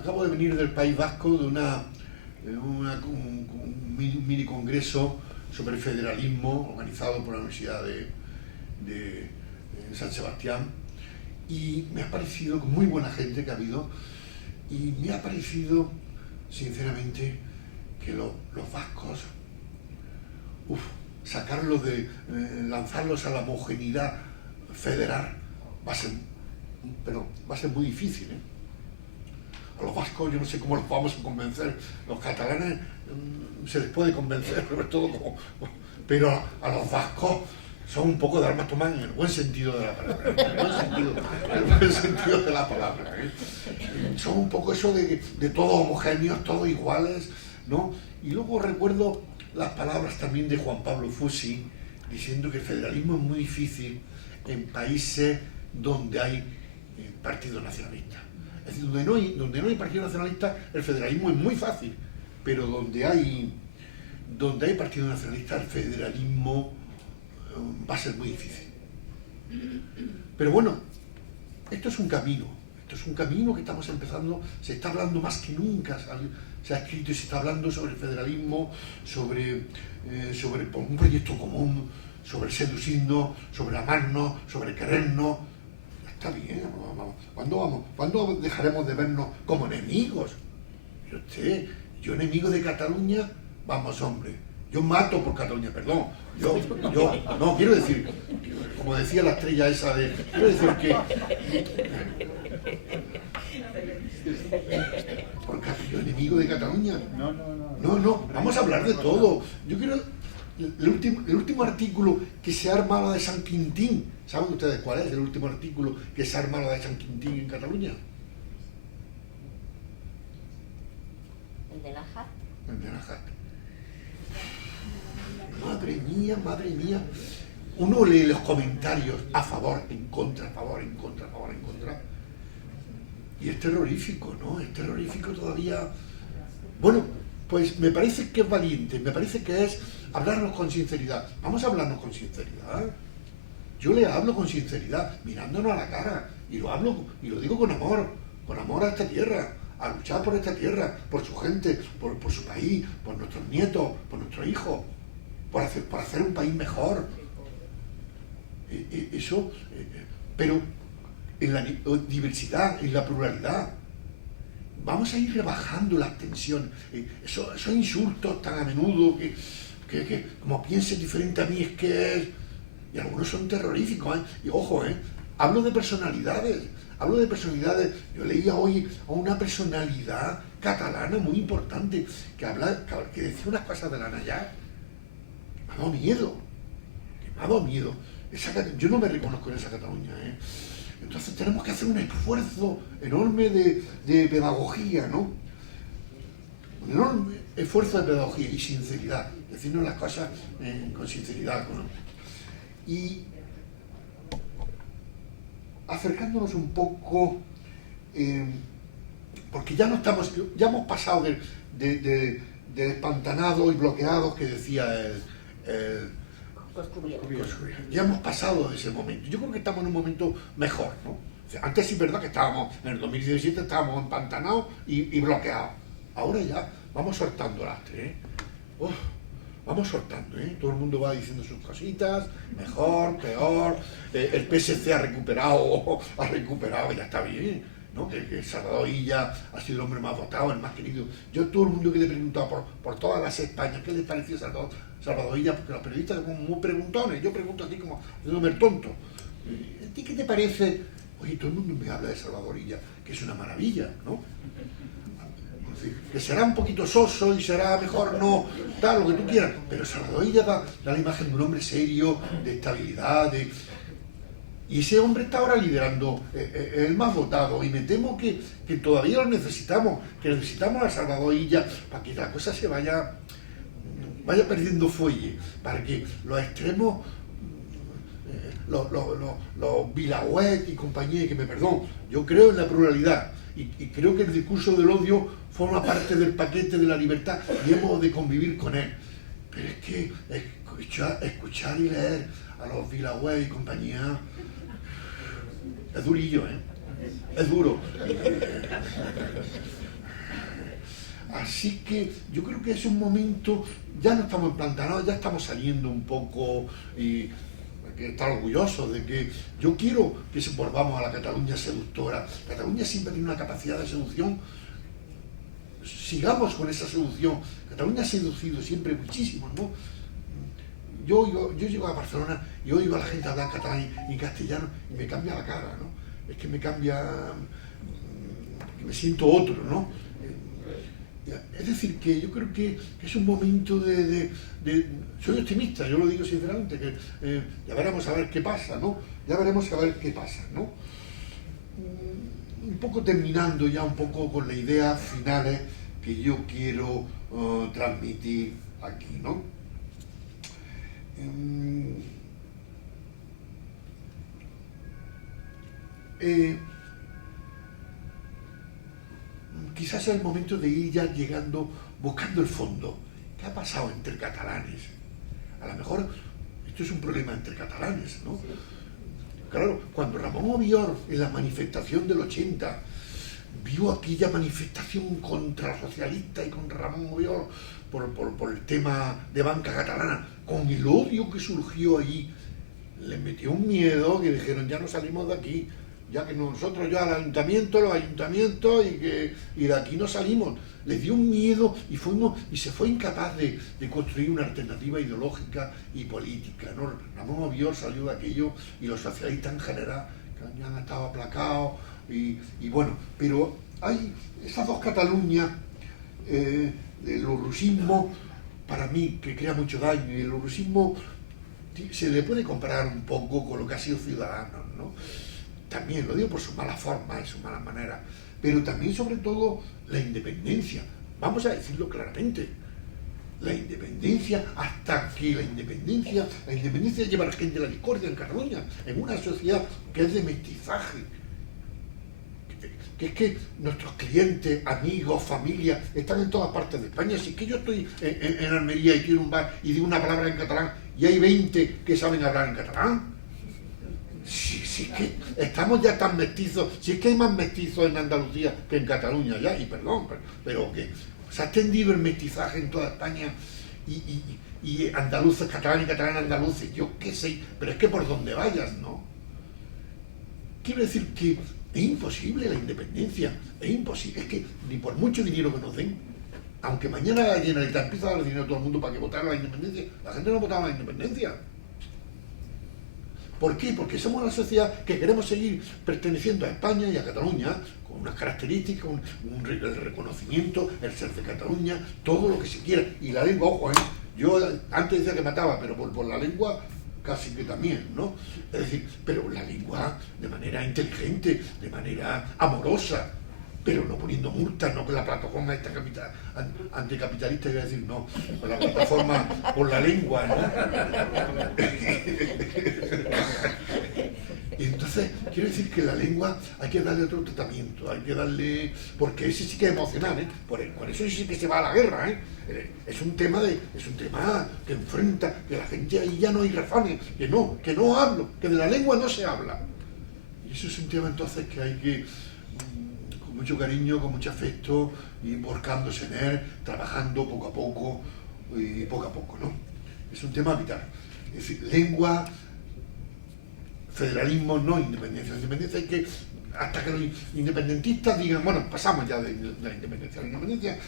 acabo de venir del País Vasco de un mini congreso sobre el federalismo organizado por la Universidad de San Sebastián, y me ha parecido muy buena gente que ha habido, y me ha parecido sinceramente que los vascos, sacarlos lanzarlos a la homogeneidad federal va a ser muy difícil, ¿eh? A los vascos yo no sé cómo los vamos a convencer. Los catalanes se les puede convencer, sobre todo pero a los vascos son un poco de armas tomar en el buen sentido de la palabra, en el buen sentido de la palabra, ¿eh? Son un poco eso de todos homogéneos, todos iguales, ¿no? Y luego recuerdo las palabras también de Juan Pablo Fusi diciendo que el federalismo es muy difícil en países donde hay partidos nacionalistas. Es decir, donde no hay partido nacionalista, el federalismo es muy fácil, pero donde hay partido nacionalista, el federalismo va a ser muy difícil. Pero bueno, esto es un camino que estamos empezando, se está hablando más que nunca, se ha escrito y se está hablando sobre el federalismo, sobre un proyecto común, sobre seducirnos, sobre amarnos, sobre querernos. Está bien, ¿cuándo dejaremos de vernos como enemigos? Yo enemigo de Cataluña, vamos hombre, yo mato por Cataluña, perdón, no, quiero decir, como decía la estrella esa quiero decir ¿Por Carpio enemigo de Cataluña? No. No, vamos a hablar de todo. Yo quiero el último artículo que se arma la de San Quintín. ¿Saben ustedes cuál es el último artículo que se arma la de San Quintín en Cataluña? El de la JAT. El de la JAT. Madre mía. Uno lee los comentarios a favor, en contra, a favor, en contra, a favor, en contra. Y es terrorífico, ¿no? Es terrorífico todavía. Bueno, pues me parece que es valiente, me parece que es hablarnos con sinceridad. Vamos a hablarnos con sinceridad. Yo le hablo con sinceridad, mirándonos a la cara, y lo hablo y lo digo con amor a esta tierra, a luchar por esta tierra, por su gente, por su país, por nuestros nietos, por nuestros hijos, por hacer un país mejor. Eso, pero en la diversidad, en la pluralidad. Vamos a ir rebajando las tensiones. Esos insultos tan a menudo que como pienses diferente a mí es que es... Y algunos son terroríficos, ¿eh? Y ojo, hablo de personalidades. Yo leía hoy a una personalidad catalana muy importante que decía unas cosas de la Nayar. Me ha dado miedo. Yo no me reconozco en esa Cataluña, ¿eh? Entonces tenemos que hacer un esfuerzo enorme de pedagogía, ¿no? Un enorme esfuerzo de pedagogía y sinceridad, decirnos las cosas con sinceridad, ¿no? Y acercándonos un poco, porque ya hemos pasado de espantanados y bloqueados que decía el ya hemos pasado de ese momento. Yo creo que estamos en un momento mejor, ¿no? O sea, antes sí es verdad que en el 2017 estábamos empantanados y bloqueados. Ahora ya vamos soltando lastre, vamos soltando, todo el mundo va diciendo sus cositas, mejor, peor, el PSC ha recuperado, ya está bien, ¿no? Que Salvador Illa ha sido el hombre más votado, el más querido. Yo todo el mundo que le he preguntado por todas las Españas, ¿qué les pareció Salvador Illa? Porque los periodistas son muy preguntones, yo pregunto a ti como haciéndome el tonto. ¿A ti qué te parece? Oye, todo el mundo me habla de Salvador Illa, que es una maravilla, ¿no? Es decir, que será un poquito soso y será mejor no, tal, lo que tú quieras, pero Salvador Illa da la imagen de un hombre serio, de estabilidad, y ese hombre está ahora liderando el más votado, y me temo que todavía lo necesitamos, que necesitamos a Salvador Illa para que la cosa se vaya perdiendo fuelle, para que los extremos, los Vilaweb y compañía, que me perdón, yo creo en la pluralidad y creo que el discurso del odio forma parte del paquete de la libertad y hemos de convivir con él. Pero es que escuchar y leer a los Vilaweb y compañía es durillo, es duro. Así que yo creo que es un momento, ya no estamos emplantanados, ya estamos saliendo un poco y que estar orgullosos de que yo quiero que volvamos a la Cataluña seductora. Cataluña siempre tiene una capacidad de seducción, sigamos con esa seducción. Cataluña ha seducido siempre muchísimo, ¿no? Yo llego a Barcelona y oigo a la gente hablar catalán y castellano y me cambia la cara, ¿no? Es que me cambia, que me siento otro, ¿no? Es decir, que yo creo que es un momento soy optimista, yo lo digo sinceramente, que ya veremos a ver qué pasa, ¿no? ¿No? Un poco terminando ya un poco con las ideas finales que yo quiero transmitir aquí, ¿no? Quizás sea el momento de ir ya llegando, buscando el fondo. ¿Qué ha pasado entre catalanes? A lo mejor esto es un problema entre catalanes, ¿no? Claro, cuando Ramón Obior en la manifestación del 80 vio aquella manifestación contra los socialistas y contra Ramón Obior por el tema de banca catalana, con el odio que surgió allí, les metió un miedo que dijeron, ya no salimos de aquí, ya que nosotros ya los ayuntamientos y de aquí no salimos. Les dio un miedo y se fue incapaz de construir una alternativa ideológica y política, ¿no? Ramón Obior salió de aquello y los socialistas en general que han estado aplacados y bueno, pero hay esas dos Cataluñas, el urrusismo, para mí, que crea mucho daño, y el urrusismo se le puede comparar un poco con lo que ha sido Ciudadanos, ¿no? También, lo digo por su mala forma y su mala manera, pero también, sobre todo, la independencia. Vamos a decirlo claramente. La independencia, hasta que la independencia lleva a la gente a la discordia en Cataluña, en una sociedad que es de mestizaje, que es que nuestros clientes, amigos, familia, están en todas partes de España. Si es que yo estoy en Almería y quiero un bar y digo una palabra en catalán y hay 20 que saben hablar en catalán, si es que estamos ya tan mestizos, si es que hay más mestizos en Andalucía que en Cataluña ya, y perdón, pero que se ha extendido el mestizaje en toda España y andaluces, catalán y catalán andaluces, yo qué sé, pero es que por donde vayas, ¿no? Quiero decir que es imposible la independencia, es imposible, es que ni por mucho dinero que nos den, aunque mañana la Generalitat empieza a dar dinero a todo el mundo para que votara la independencia, la gente no votaba la independencia. ¿Por qué? Porque somos una sociedad que queremos seguir perteneciendo a España y a Cataluña, con unas características, el reconocimiento, el ser de Cataluña, todo lo que se quiera. Y la lengua, ojo, yo antes decía que mataba, pero por la lengua casi que también, ¿no? Es decir, pero la lengua de manera inteligente, de manera amorosa, pero no poniendo multas, no con la plataforma esta anticapitalista, iba a decir, no, con la plataforma por la lengua, ¿no? Y entonces, quiero decir que la lengua hay que darle otro tratamiento, hay que darle... porque ese sí que es emocional, ¿eh? Por eso sí que se va a la guerra, ¿eh? Es un tema que enfrenta, que la gente ahí ya no hay razones, que no hablo, que de la lengua no se habla. Y eso es un tema entonces que hay que, con mucho cariño, con mucho afecto, ir volcándose en él, trabajando poco a poco, ¿no? Es un tema vital. Es decir, lengua, federalismo, no independencia. La independencia hay que, hasta que los independentistas digan, bueno, pasamos ya de la independencia. La independencia,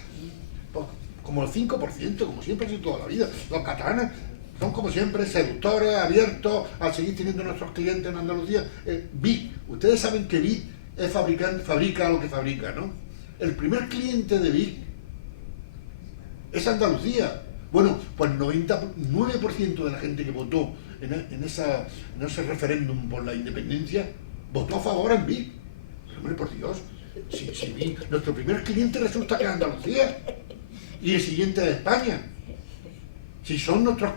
pues, como el 5%, como siempre ha sido toda la vida. Los catalanes son, como siempre, seductores, abiertos a seguir teniendo nuestros clientes en Andalucía. Vic, ustedes saben que Vic fabrica lo que fabrica, ¿no? El primer cliente de Vic es Andalucía. Bueno, pues el 99% de la gente que votó en ese referéndum por la independencia votó a favor en Vic. Hombre, por Dios, si Vic, nuestro primer cliente resulta que es Andalucía y el siguiente es España. Si son nuestros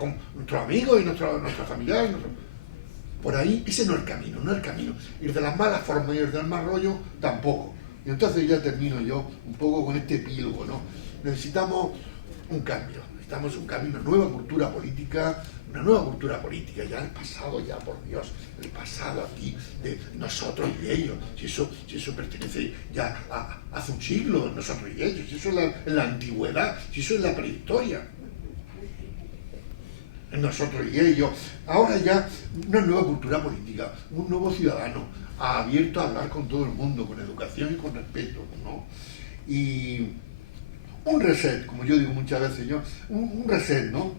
amigos y nuestros familiares, por ahí, ese no es el camino, no es el camino. Ir de las malas formas y ir del mal rollo, tampoco. Y entonces ya termino yo un poco con este epílogo, ¿no? Necesitamos un cambio, una nueva cultura política, ya el pasado, ya por Dios, el pasado aquí, de nosotros y ellos, si eso pertenece ya a hace un siglo, nosotros y ellos, si eso es la antigüedad, si eso es la prehistoria. Nosotros y ellos, ahora ya una nueva cultura política, un nuevo ciudadano, abierto a hablar con todo el mundo, con educación y con respeto, ¿no? Y un reset, como yo digo muchas veces yo, un reset, ¿no?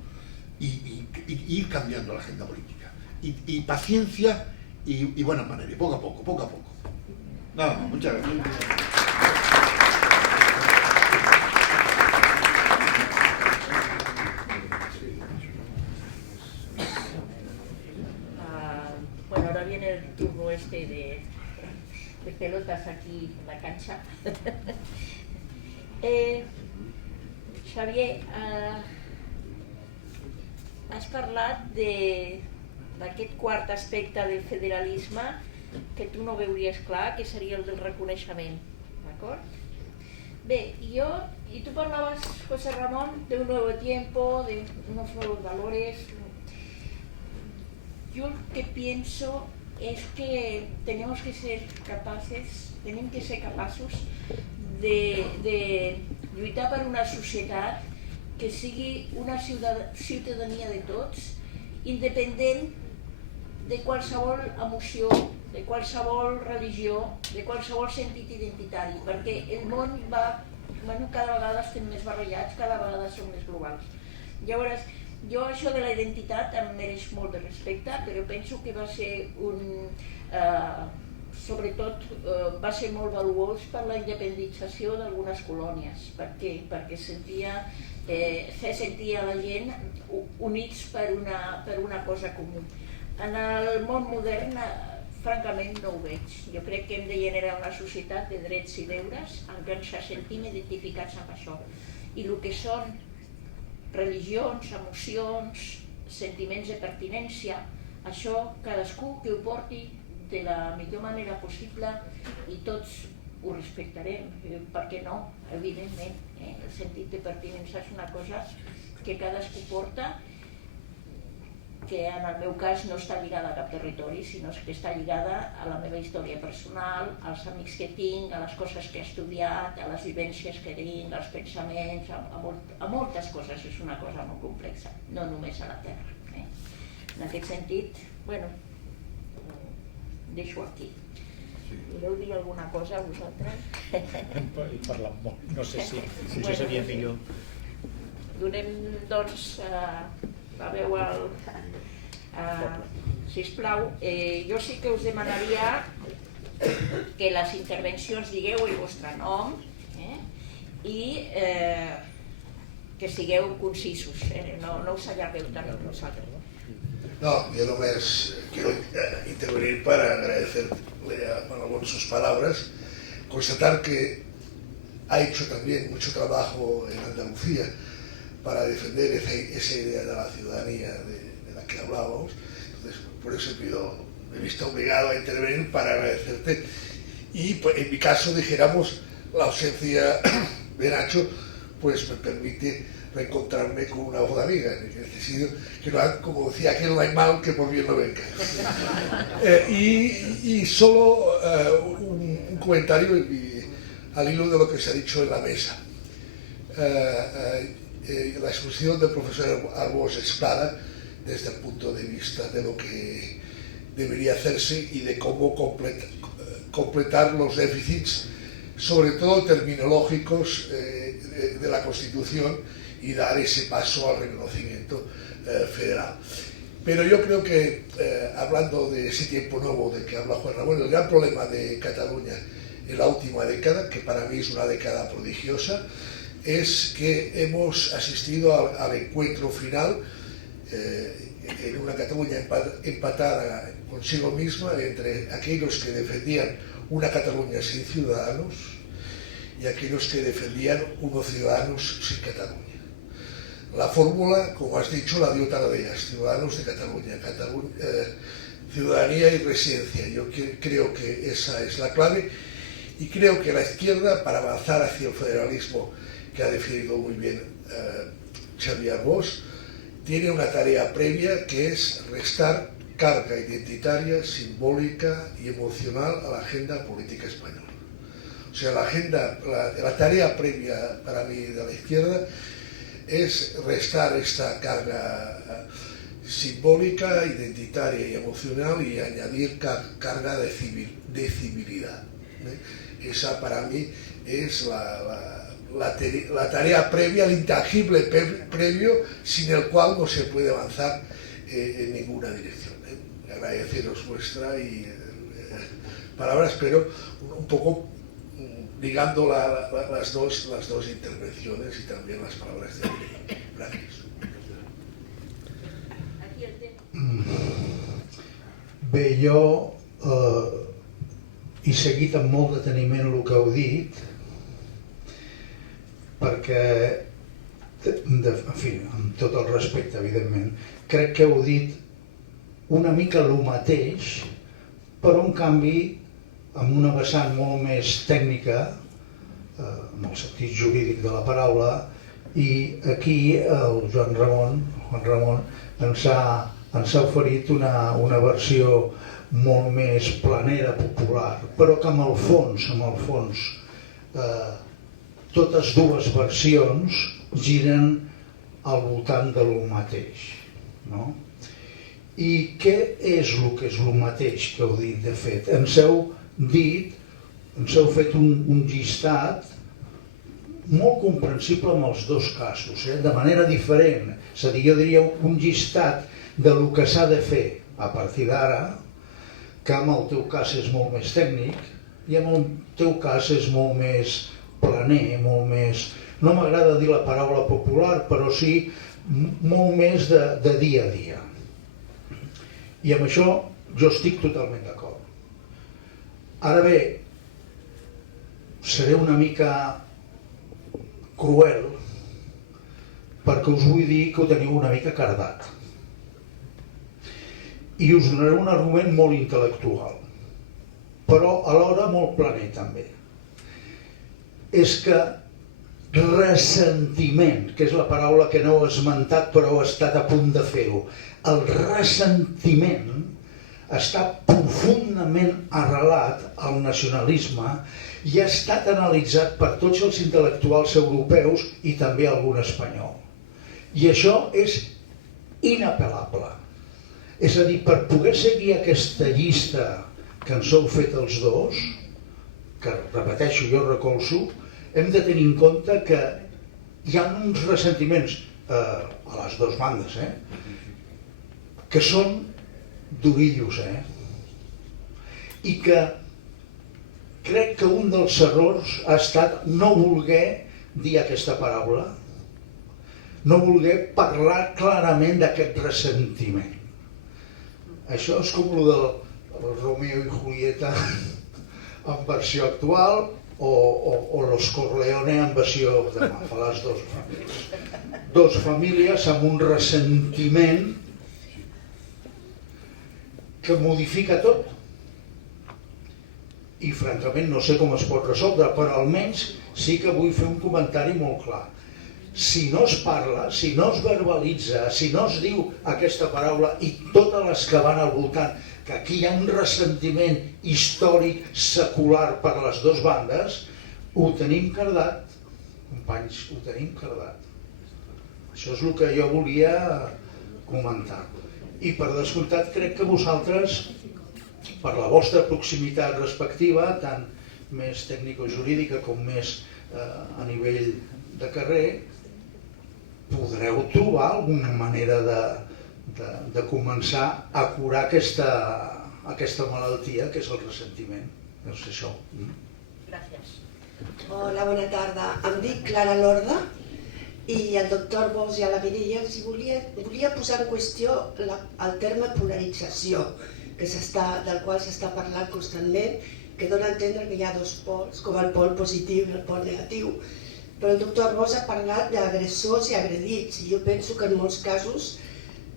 Y ir cambiando la agenda política. Y paciencia y buenas maneras, y poco a poco. Nada más, muchas gracias. Bueno, ahora viene el turno de pelotas aquí en la cancha. Xavier, has parlat d'aquest quart aspecte del federalisme que tu no veuries clar, que seria el del reconeixement, d'acord? Bé, y tú parlabas, José Ramón, de un nuevo tiempo, de unos nuevos valores. Yo lo que pienso es que tenemos que ser capaços de lluitar per una societat que sigui una ciutadania de tots, independent de qualsevol emoció, de qualsevol religió, de qualsevol sentit identitari, perquè el món cada vegada estem més barrejats, cada vegada som més globals. Llavors, jo això de la identitat em mereix molt de respecte, però penso que va ser sobretot va ser molt valuós per la independització d'algunes colònies. Per què? Perquè feia sentir a la gent units per una cosa comú. En el món modern, francament, no ho veig. Jo crec que hem de generar una societat de drets i deures en què ens sentim identificats amb això. I el que són religions, emocions, sentiments de pertinència, això cadascú que ho porti de la millor manera possible i tots ho respectarem, per què no? Evidentment, el sentit de pertinença és una cosa que cadascú porta, que en el meu cas no està lligada a cap territori, sinó que està lligada a la meva història personal, als amics que tinc, a les coses que he estudiat, a les vivències que tinc, als pensaments, a moltes coses. És una cosa molt complexa, no només a la Terra. En aquest sentit, bueno, deixo aquí. Voleu dir alguna cosa a vosaltres? Hem parlat molt, no sé si això seria millor. Donem, doncs, la veu al... Sisplau, jo sí que us demanaria que les intervencions digueu el vostre nom i que sigueu concisos, no us allargueu tant amb nosaltres. No, yo nomás quiero intervenir para agradecerle a Manolón sus palabras, constatar que ha hecho también mucho trabajo en Andalucía para defender esa idea de la ciudadanía de la que hablábamos. Entonces, por eso me he visto obligado a intervenir para agradecerte. Y pues, en mi caso, dijéramos, la ausencia de Nacho pues me permite reencontrarme con una voz amiga, en este sitio, que no hay, como decía aquel, no hay mal que por bien no venga. Y solo un comentario al hilo de lo que se ha dicho en la mesa. La exposición del profesor Arbós es clara desde el punto de vista de lo que debería hacerse y de cómo completar los déficits, sobre todo terminológicos, de la Constitución, y dar ese paso al reconocimiento federal. Pero yo creo que, hablando de ese tiempo nuevo de que habla Juan Ramón, el gran problema de Cataluña en la última década, que para mí es una década prodigiosa, es que hemos asistido al encuentro final en una Cataluña empatada consigo misma entre aquellos que defendían una Cataluña sin ciudadanos y aquellos que defendían unos ciudadanos sin Cataluña. La fórmula, como has dicho, la dio Tarradellas, Ciudadanos de Cataluña, ciudadanía y residencia. Yo creo que esa es la clave y creo que la izquierda, para avanzar hacia el federalismo que ha definido muy bien Xavi Arbós, tiene una tarea previa que es restar carga identitaria, simbólica y emocional a la agenda política española. O sea, la tarea previa para mí de la izquierda es restar esta carga simbólica, identitaria y emocional y añadir carga de civilidad. Esa para mí es la tarea previa, el intangible previo sin el cual no se puede avanzar en ninguna dirección. Agradeceros vuestra palabras, pero un poco ligando las dos intervenciones y también las palabras de Irene. Gracias. Bé, jo he seguit amb molt deteniment el que heu dit, perquè, en fi, amb tot el respecte, evidentment, crec que heu dit una mica el mateix, però en canvi amb una vessant molt més tècnica, en el sentit jurídic de la paraula, i aquí el Juan Ramon ens ha oferit una versió molt més planera, popular, però que amb el fons, totes dues versions giren al voltant de lo mateix, no? I què és el que és el mateix que heu dit, de fet? Ens heu fet un llistat molt comprensible en els dos casos, de manera diferent. És a dir, jo diria un llistat de lo que s'ha de fer a partir d'ara, que en el teu cas és molt més tècnic i en el teu cas és molt més planer, molt més... No m'agrada dir la paraula popular, però sí molt més de dia a dia. I amb això jo estic totalment d'acord. Ara bé, seré una mica cruel perquè us vull dir que ho teniu una mica cardat. I us donaré un argument molt intel·lectual, però alhora molt planer també. És que ressentiment, que és la paraula que no heu esmentat però heu estat a punt de fer-ho, el ressentiment està profundament arrelat al nacionalisme i ha estat analitzat per tots els intel·lectuals europeus i també algun espanyol. I això és inapel·lable. És a dir, per poder seguir aquesta llista que ens heu fet els dos, que repeteixo, jo recolzo, hem de tenir en compte que hi ha uns ressentiments a les dues bandes, que són durillos, i que crec que un dels errors ha estat no voler dir aquesta paraula, no voler parlar clarament d'aquest ressentiment. Això és com el del Romeo i Julieta en versió actual o Los Corleone en versió de Mafa, les dues famílies. Dos famílies amb un ressentiment que modifica tot. I francament no sé com es pot resoldre, però almenys sí que vull fer un comentari molt clar. Si no es parla, si no es verbalitza, si no es diu aquesta paraula i totes les que van al voltant, que aquí hi ha un ressentiment històric, secular per les dues bandes, ho tenim cardat, companys, ho tenim cardat. Això és el que jo volia comentar. I per descomptat crec que vosaltres, per la vostra proximitat respectiva, tant més tècnico-jurídica com més a nivell de carrer, podreu trobar alguna manera de començar a curar aquesta malaltia que és el ressentiment. Deu ser això. Gràcies. Hola, bona tarda. Em dic Clara Lorda i el doctor Bosch i a la Mireia els volia posar en qüestió el terme polarització, del qual s'està parlant constantment, que dona a entendre que hi ha dos pols, com el pol positiu i el pol negatiu. Però el doctor Bosch ha parlat d'agressors i agredits, i jo penso que en molts casos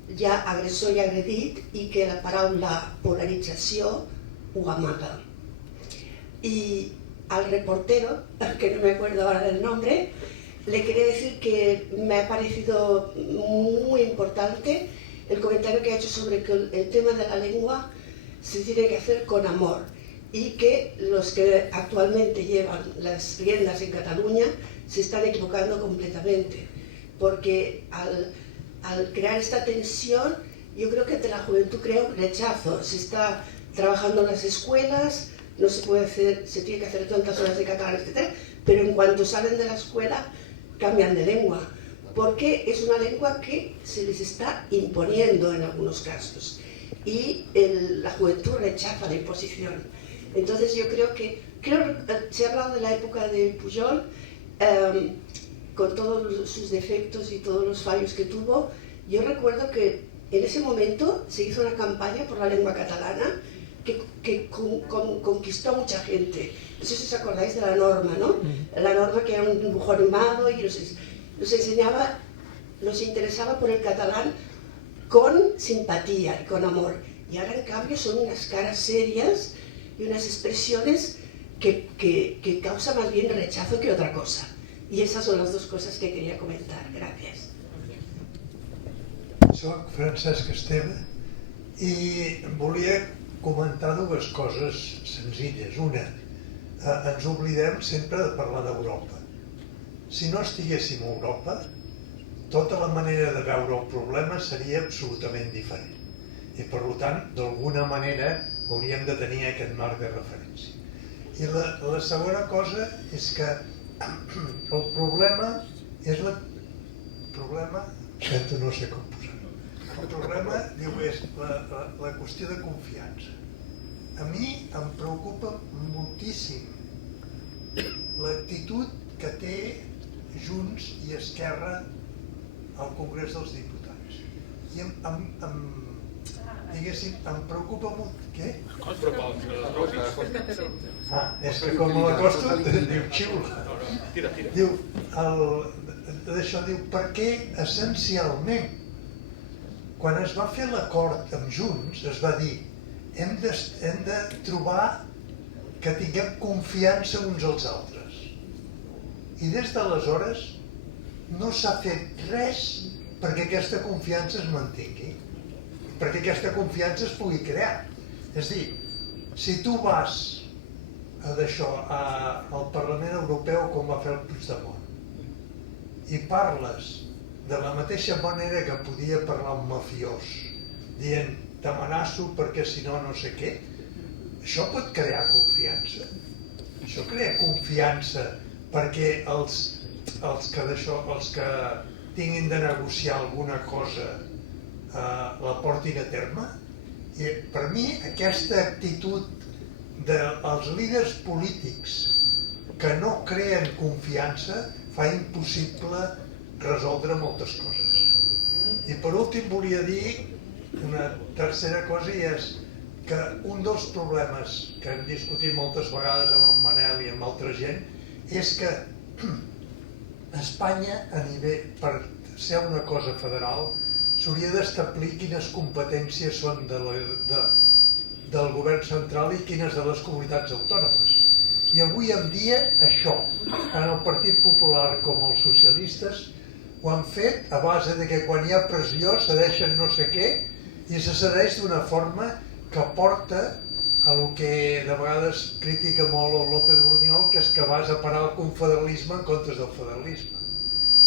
hi ha agressor i agredit i que la paraula polarització ho amaga. Y al reportero, que no me acuerdo ahora del nombre, le quería decir que me ha parecido muy importante el comentario que ha hecho sobre que el tema de la lengua se tiene que hacer con amor y que los que actualmente llevan las riendas en Cataluña se están equivocando completamente, porque al crear esta tensión, yo creo que entre la juventud crea un rechazo. Se está trabajando en las escuelas, no se puede hacer, se tiene que hacer tantas horas de catalán, etc. Pero en cuanto salen de la escuela, cambian de lengua, porque es una lengua que se les está imponiendo en algunos casos. Y la juventud rechaza la imposición. Entonces yo creo que se ha hablado de la época de Pujol, con todos sus defectos y todos los fallos que tuvo. Yo recuerdo que en ese momento se hizo una campaña por la lengua catalana que conquistó a mucha gente. No sé si os acordáis de la Norma, ¿no? La Norma, que era un dibujo animado y nos enseñaba, nos interesaba por el catalán con simpatía y con amor. Y ahora en cambio son unas caras serias y unas expresiones que causan más bien rechazo que otra cosa. Y esas son las dos cosas que quería comentar. Gracias. Soc Francesc Esteve i volia comentar dues coses senzilles. Una, ens oblidem sempre de parlar d'Europa. Si no estiguéssim a Europa, tota la manera de veure el problema seria absolutament diferent. I per tant, d'alguna manera, hauríem de tenir aquest marc de referència. I la segona cosa és que el problema és no sé com posar-ho. El problema, diu, és la qüestió de confiança. a mi em preocupa moltíssim l'actitud que té Junts i Esquerra al Congrés dels Diputats. I diguéssim, em preocupa molt... Què? És que com l'acosto, diu xiula. Diu, perquè essencialment, quan es va fer l'acord amb Junts, es va dir hem de trobar que tinguem confiança uns als altres. I des d'aleshores no s'ha fet res perquè aquesta confiança es mantingui, perquè aquesta confiança es pugui crear. És a dir, si tu vas al Parlament Europeu com va fer el Puigdemont i parles de la mateixa manera que podia parlar un mafiós, dient t'amenaço perquè si no no sé què, això pot crear confiança. Això crea confiança perquè els que tinguin de negociar alguna cosa la portin a terme. I per mi aquesta actitud dels líders polítics que no creen confiança fa impossible resoldre moltes coses. I per últim volia dir una tercera cosa, i és que un dels problemes que hem discutit moltes vegades amb en Manel i amb altra gent és que Espanya, a nivell, per ser una cosa federal, s'hauria d'establir quines competències són del govern central i quines de les comunitats autònomes. I avui en dia això, tant el Partit Popular com els socialistes, ho han fet a base de que quan hi ha pressió cedeixen no sé què i se cedeix d'una forma que porta a el que de vegades critica molt el López Bruniol, que és que vas a parar el confederalisme en comptes del federalisme.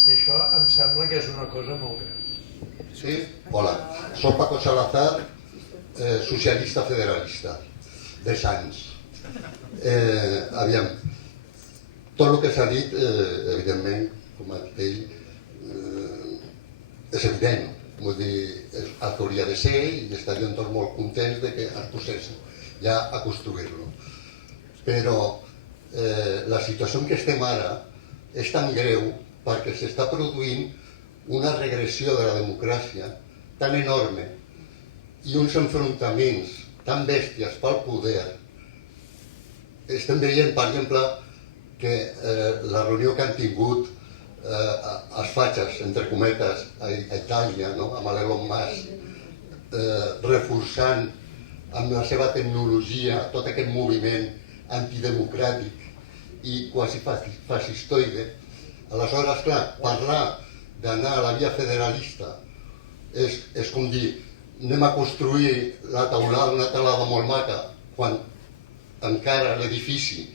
I això em sembla que és una cosa molt greu. Sí, hola. Soc Paco Salazar, socialista federalista, de Sants. Aviam, tot el que s'ha dit, evidentment, com ha dit ell, és evident. Vull dir, el que hauria de ser i estaríem tots molt contents de que es posés ja a construir-lo. Però la situació en què estem ara és tan greu perquè s'està produint una regressió de la democràcia tan enorme i uns enfrontaments tan bèsties pel poder. Estem veient, per exemple, que la reunió que han tingut els fatxes, entre cometes, a Itàlia, amb l'Elon Musk, reforçant amb la seva tecnologia tot aquest moviment antidemocràtic i quasi fascistoide. Aleshores, clar, parlar d'anar a la via federalista és com dir anem a construir la teulada, una teulada molt maca, quan encara l'edifici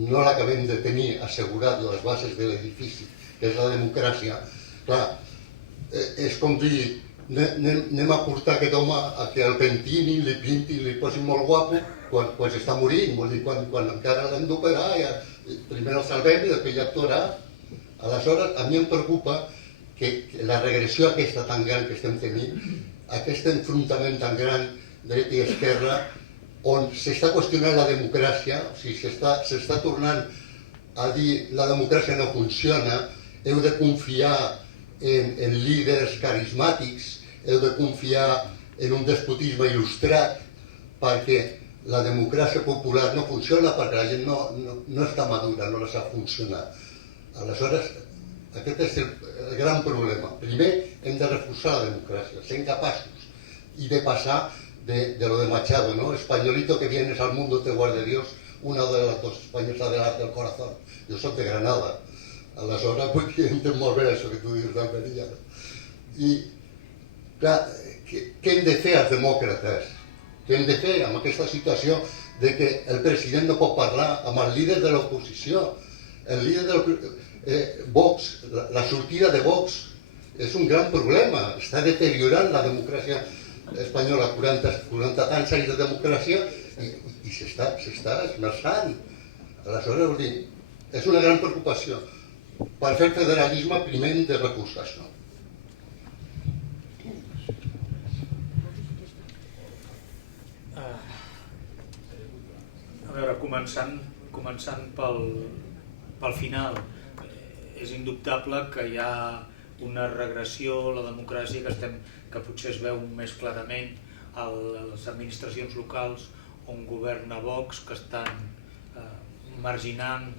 no l'acabem de tenir assegurat les bases de l'edifici, que és la democràcia. Clar, és com dir anem a portar aquest home a que el pentinin, li pintin, li posin molt guapo quan s'està morint, vol dir, quan encara l'hem d'operar, primer el salvem i després ja actuarà. Aleshores, a mi em preocupa que la regressió aquesta tan gran que estem tenint, aquest enfrontament tan gran dreta i esquerra, on s'està qüestionant la democràcia, o sigui, s'està tornant a dir la democràcia no funciona, heu de confiar en líders carismàtics, heu de confiar en un despotisme il·lustrat, perquè la democràcia popular no funciona, perquè la gent no està madura, no la sap funcionar. Aleshores, aquest és el gran problema. Primer, hem de reforçar la democràcia, ser incapaços, i de passar de lo de Machado, ¿no? Españolito que vienes al mundo te guarde Dios, una de las dos, España es adelante del corazón. Jo soc de Granada, aleshores vull entenc molt bé això que tu dius d'Almeria. I, clar, què hem de fer els demòcrates? Què hem de fer amb aquesta situació de que el president no pot parlar amb el líder de l'oposició? El líder de Vox, la sortida de Vox és un gran problema, està deteriorant la democràcia espanyola, 40 tants anys de democràcia i s'està esmerçant. Aleshores, vol dir, és una gran preocupació. Per fer el federalisme primer hem de reforçar això. començant pel final, és indubtable que hi ha una regressió a la democràcia que potser es veu més clarament a les administracions locals on governa Vox, que estan marginant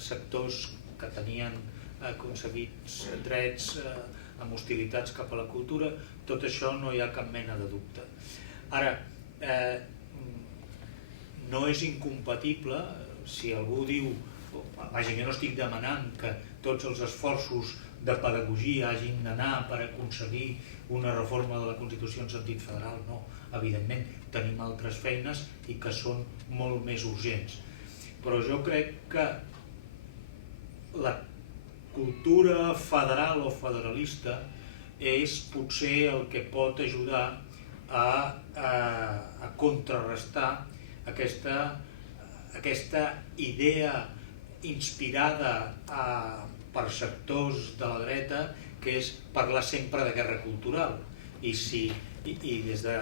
sectors que tenien aconseguits drets amb hostilitats cap a la cultura. Tot això no hi ha cap mena de dubte. Ara, no és incompatible, si algú diu, vaja, jo no estic demanant que tots els esforços de pedagogia hagin d'anar per aconseguir una reforma de la Constitució en sentit federal, no, evidentment tenim altres feines i que són molt més urgents. Però jo crec que la cultura federal o federalista és potser el que pot ajudar a contrarrestar aquesta idea inspirada per sectors de la dreta, que és parlar sempre de guerra cultural. I des de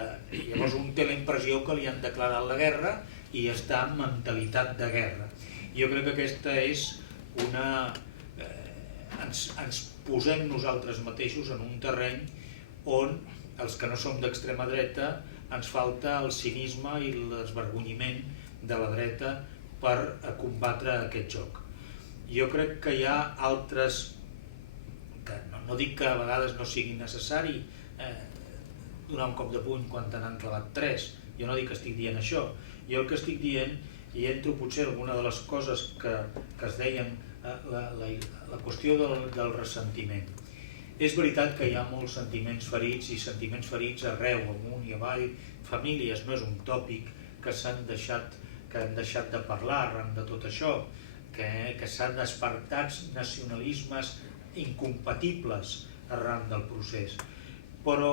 llavors un té la impressió que li han declarat la guerra i està en mentalitat de guerra. Jo crec que aquesta és una... Ens posem nosaltres mateixos en un terreny on els que no som d'extrema dreta ens falta el cinisme i l'esvergonyiment de la dreta per combatre aquest joc. Jo crec que hi ha altres, que no dic que a vegades no sigui necessari donar un cop de puny quan te n'han clavat 3, jo no dic que estic dient això, jo el que estic dient, i entro potser alguna de les coses que es deien, la qüestió del ressentiment. És veritat que hi ha molts sentiments ferits i sentiments ferits arreu, amunt i avall, famílies, no és un tòpic, que han deixat de parlar arran de tot això, que s'han despertat nacionalismes incompatibles arran del procés. Però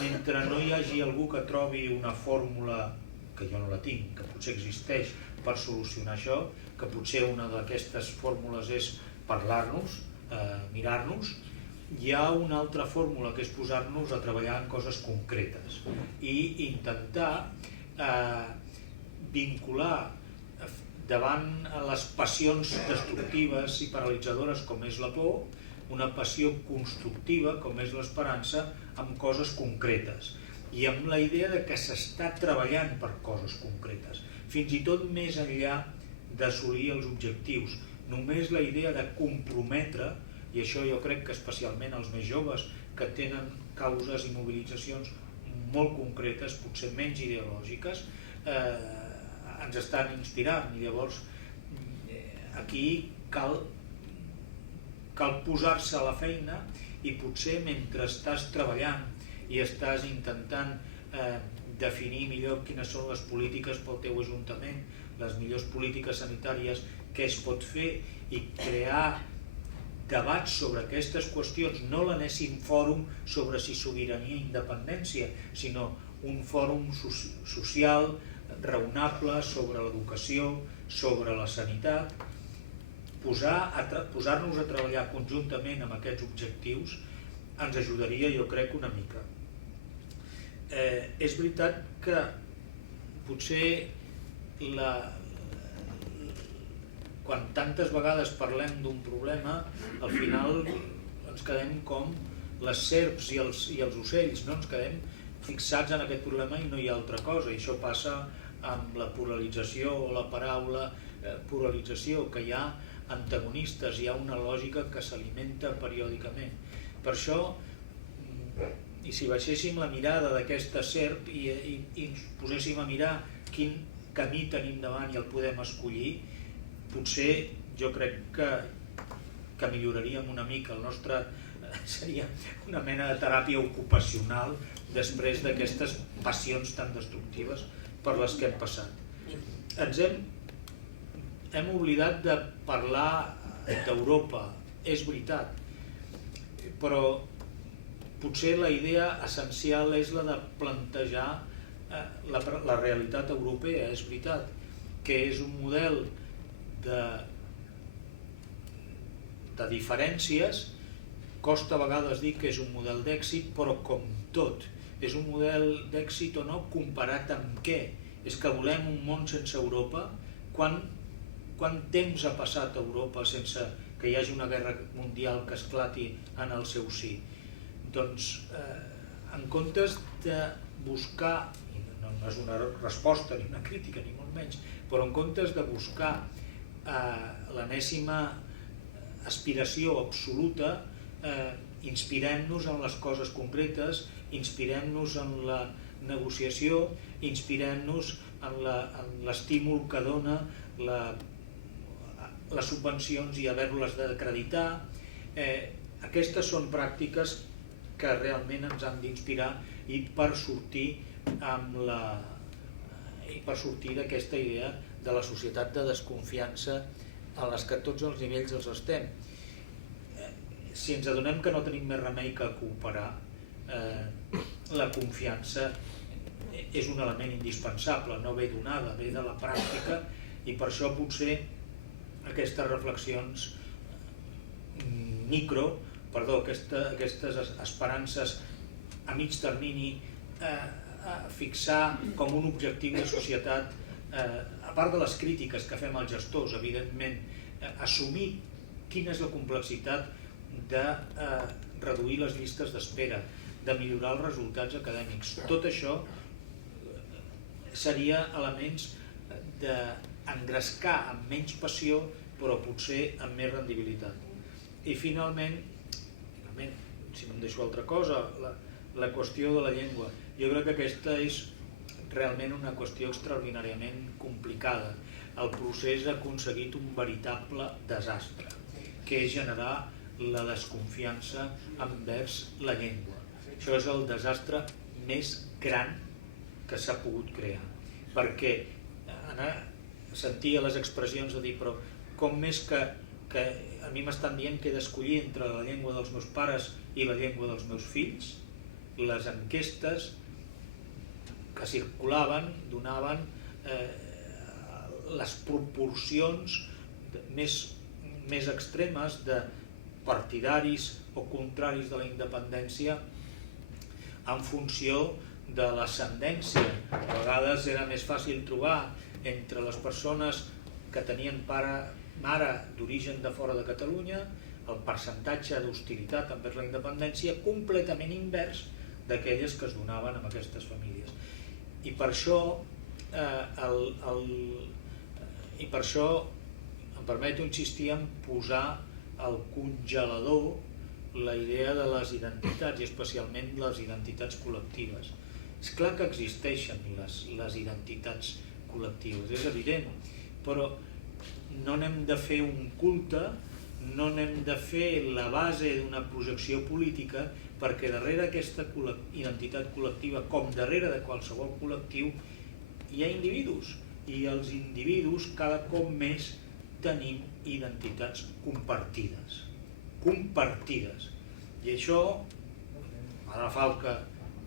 mentre no hi hagi algú que trobi una fórmula, que jo no la tinc, que potser existeix per solucionar això, que potser una d'aquestes fórmules és parlar-nos, mirar-nos, hi ha una altra fórmula que és posar-nos a treballar en coses concretes i intentar vincular davant les passions destructives i paralitzadores com és la por, una passió constructiva com és l'esperança, amb coses concretes i amb la idea de que s'està treballant per coses concretes, fins i tot més enllà d'assolir els objectius. Només la idea de comprometre, i això jo crec que especialment els més joves que tenen causes i mobilitzacions molt concretes, potser menys ideològiques, ens estan inspirant. I llavors aquí cal posar-se a la feina i potser mentre estàs treballant i estàs intentant definir millor quines són les polítiques pel teu ajuntament, les millors polítiques sanitàries, què es pot fer i crear debats sobre aquestes qüestions, no l'anéssim fòrum sobre si sobirania o independència, sinó un fòrum social raonable sobre l'educació, sobre la sanitat, posar-nos a treballar conjuntament amb aquests objectius ens ajudaria, jo crec, una mica. És veritat que potser quan tantes vegades parlem d'un problema, al final ens quedem com les serps i els ocells, no? Ens quedem fixats en aquest problema i no hi ha altra cosa. I això passa amb la polarització o la paraula polarització, que hi ha antagonistes, hi ha una lògica que s'alimenta periòdicament. Per això, i si baixéssim la mirada d'aquesta serp i ens poséssim a mirar quin camí tenim davant i el podem escollir, potser jo crec que milloraríem una mica. El nostre seria una mena de teràpia ocupacional després d'aquestes passions tan destructives per les que hem passat. Ens hem oblidat de parlar d'Europa, és veritat, però potser la idea essencial és la de plantejar la realitat europea, és veritat, que és un model de diferències, costa a vegades dir que és un model d'èxit, però com tot, és un model d'èxit o no comparat amb què, és que volem un món sense Europa. Quant temps ha passat a Europa sense que hi hagi una guerra mundial que esclati en el seu si? Doncs, en comptes de buscar, no és una resposta ni una crítica ni molt menys, però en comptes de buscar l'enèsima aspiració absoluta, inspirem-nos en les coses concretes, inspirem-nos en la negociació, inspirem-nos en l'estímul que dona les subvencions i haver-les d'acreditar. Aquestes són pràctiques que realment ens han d'inspirar i per sortir d'aquesta idea de la societat de desconfiança a les que tots els nivells els estem. Si ens adonem que no tenim més remei que cooperar, la confiança és un element indispensable, no ve donada, ve de la pràctica, i per això potser aquestes reflexions aquestes esperances a mig termini, fixar com un objectiu de societat, a part de les crítiques que fem als gestors, evidentment, assumir quina és la complexitat de reduir les llistes d'espera, de millorar els resultats acadèmics. Tot això seria elements d'engrescar amb menys passió, però potser amb més rendibilitat. I finalment, si no em deixo altra cosa, la qüestió de la llengua. Jo crec que aquesta és realment una qüestió extraordinàriament complicada. El procés ha aconseguit un veritable desastre, que és generar la desconfiança envers la llengua. Això és el desastre més gran que s'ha pogut crear, perquè sentia les expressions de dir, però com més que a mi m'estan dient que he d'escollir entre la llengua dels meus pares i la llengua dels meus fills, les enquestes que circulaven donaven les proporcions més extremes de partidaris o contraris de la independència en funció de l'ascendència. A vegades era més fàcil trobar entre les persones que tenien mare d'origen de fora de Catalunya el percentatge d'hostilitat envers la independència completament invers d'aquelles que es donaven amb aquestes famílies. I per això em permeto insistir en posar al congelador la idea de les identitats, i especialment les identitats col·lectives. És clar que existeixen les identitats col·lectives, és evident, però no n'hem de fer un culte, no n'hem de fer la base d'una projecció política, perquè darrere aquesta identitat col·lectiva, com darrere de qualsevol col·lectiu, hi ha individus, i els individus cada cop més tenim identitats compartides. I això, a la falca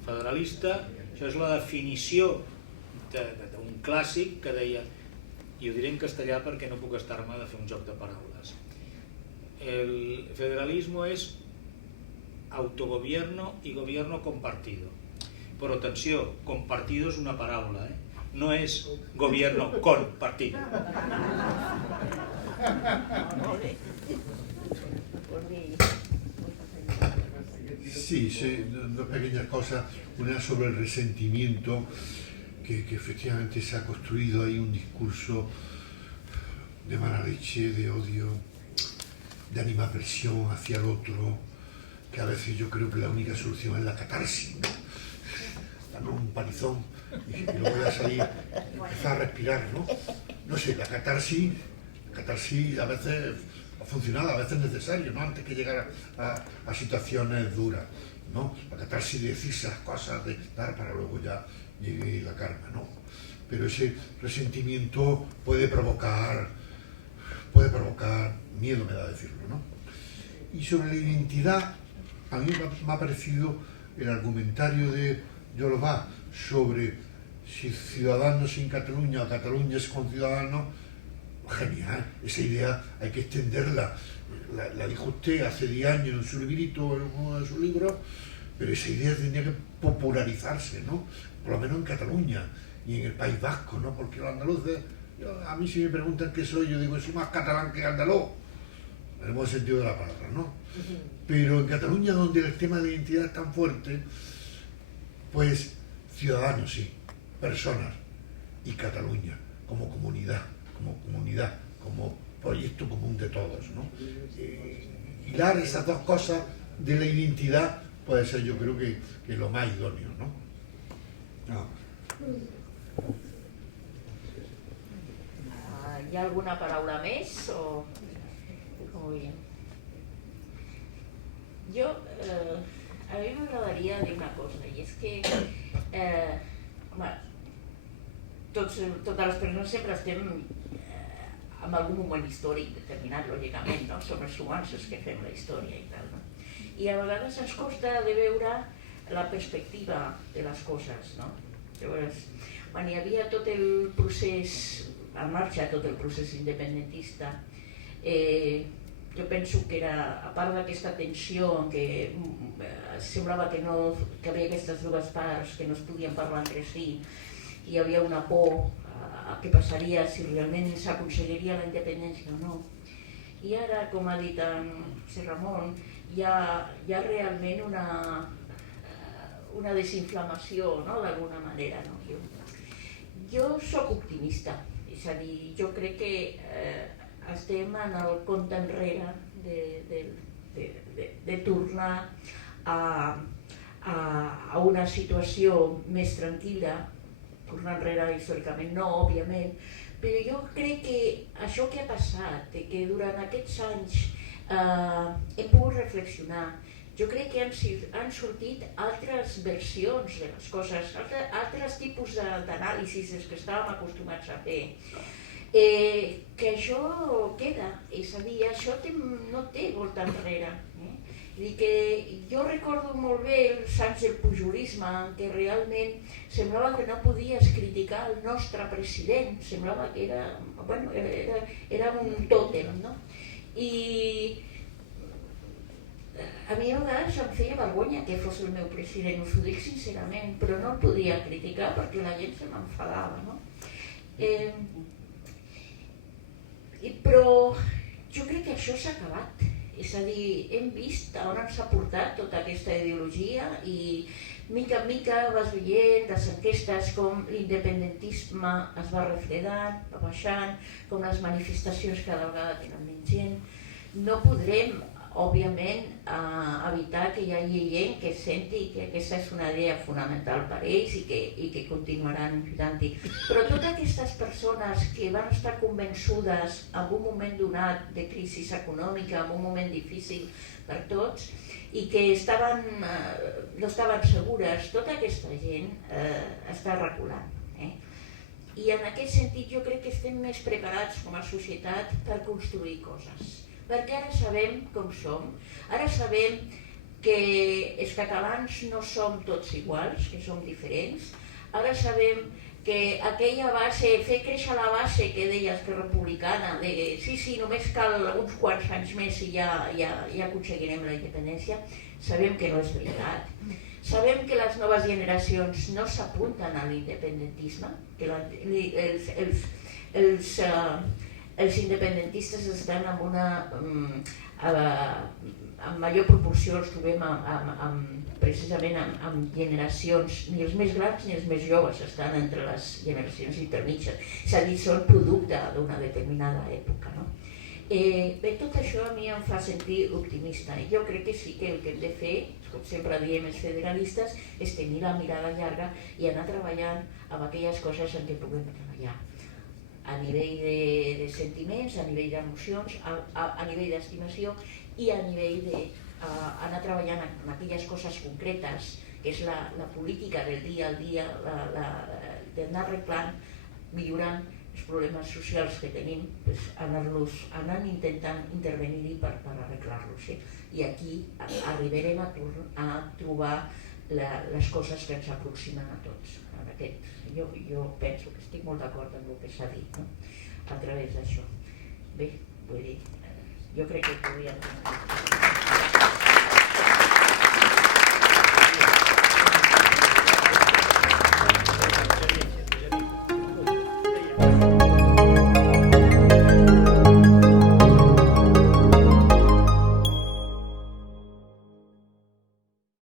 federalista, això és la definició d'un clàssic que deia, i ho diré en castellà perquè no puc estar-me de fer un joc de paraules. El federalismo es autogobierno y gobierno compartido. Però atenció, compartido és una paraula, no és gobierno con partido. Sí, dos pequeñas cosas. Una sobre el resentimiento, que efectivamente se ha construido ahí un discurso de mala leche, de odio, de animadversión hacia el otro, que a veces yo creo que la única solución es la catarsis, ¿no? Darme un panizón y luego ya salir, empezar a respirar, ¿no? No sé, la catarsis a veces ha funcionado, a veces es necesario, ¿no? Antes que llegar a situaciones duras, ¿no? La catarsis de decir esas cosas, de dar para luego ya llegue la calma, ¿no? Pero ese resentimiento puede provocar miedo, me da decirlo, ¿no? Y sobre la identidad, a mí me ha parecido el argumentario de Jolobá sobre si Ciudadanos sin Cataluña o Cataluña es con Ciudadanos, genial, esa idea hay que extenderla. La dijo usted hace 10 años en su librito, en uno de sus libros, pero esa idea tenía que popularizarse, ¿no? por lo menos en Cataluña y en el País Vasco, ¿no? Porque los andaluces, a mí si me preguntan qué soy, yo digo, soy más catalán que andaluz, en el buen sentido de la palabra, ¿no? Pero en Cataluña, donde el tema de la identidad es tan fuerte, pues ciudadanos sí, personas, y Cataluña como comunidad, como proyecto común de todos, ¿no? Hilar esas dos cosas de la identidad puede ser, yo creo que lo más idóneo, ¿no? Hi ha alguna paraula més o com ho veiem? Jo, a mi m'agradaria dir una cosa, i és que home, totes les persones sempre estem en algun moment històric determinat, lògicament, no? Som els humans els que fem la història i tal, no? I a vegades ens costa de veure la perspectiva de les coses, no? Llavors, quan hi havia tot el procés, en marxa tot el procés independentista, jo penso que era, a part d'aquesta tensió en què semblava que hi havia aquestes dues parts que no es podien parlar entre si, hi havia una por a què passaria si realment s'aconseguiria la independència o no. I ara, com ha dit en José Ramon, hi ha realment una desinflamació, no?, d'alguna manera. Jo soc optimista, és a dir, jo crec que estem en el compte enrere de tornar a una situació més tranquil·la, tornar enrere històricament no, òbviament, però jo crec que això que ha passat, que durant aquests anys hem pogut reflexionar, jo crec que han sortit altres versions de les coses, altres tipus d'anàlisis dels que estàvem acostumats a fer, que això queda, és a dir, això no té volta enrere. Jo recordo molt bé els anys del pujolisme, en què realment semblava que no podies criticar el nostre president, semblava que era un tòtem, no? I a mi a vegades em feia vergonya que fos el meu president, us ho dic sincerament, però no el podia criticar perquè la gent se m'enfadava, no? Però jo crec que això s'ha acabat, és a dir, hem vist on ens ha portat tota aquesta ideologia i mica en mica vas veient les enquestes com l'independentisme es va refredant, va baixant, com les manifestacions cada vegada tenen menys gent. No podrem, òbviament, evitar que hi hagi gent que senti que aquesta és una idea fonamental per ells i que continuaran lluitant-hi. Però totes aquestes persones que van estar convençudes en un moment donat de crisi econòmica, en un moment difícil per tots, i que no estaven segures, tota aquesta gent està reculant. I en aquest sentit jo crec que estem més preparats com a societat per construir coses. Perquè ara sabem com som, ara sabem que els catalans no som tots iguals, que som diferents, ara sabem que aquella base, fer créixer la base que deia Esquerra Republicana, de sí, només cal uns quants anys més i ja aconseguirem la independència, sabem que no és veritat. Sabem que les noves generacions no s'apunten a l'independentisme, que els independentistes estan en major proporció, els trobem precisament amb generacions, ni els més grans ni els més joves estan entre les generacions intermitges, és a dir, són producte d'una determinada època. Bé, tot això a mi em fa sentir optimista i jo crec que sí que el que hem de fer, com sempre diem els federalistes, és tenir la mirada llarga i anar treballant amb aquelles coses en què puguem treballar. A nivell de sentiments, a nivell d'emocions, a nivell d'estimació i a nivell d'anar treballant en aquelles coses concretes, que és la política del dia al dia, d'anar arreglant, millorant els problemes socials que tenim, anant intentant intervenir-hi per arreglar-los. I aquí arribarem a trobar les coses que ens aproximen a tots. Jo penso que estic molt d'acord amb el que s'ha dit a través d'això. Bé, vull dir, jo crec que podríem...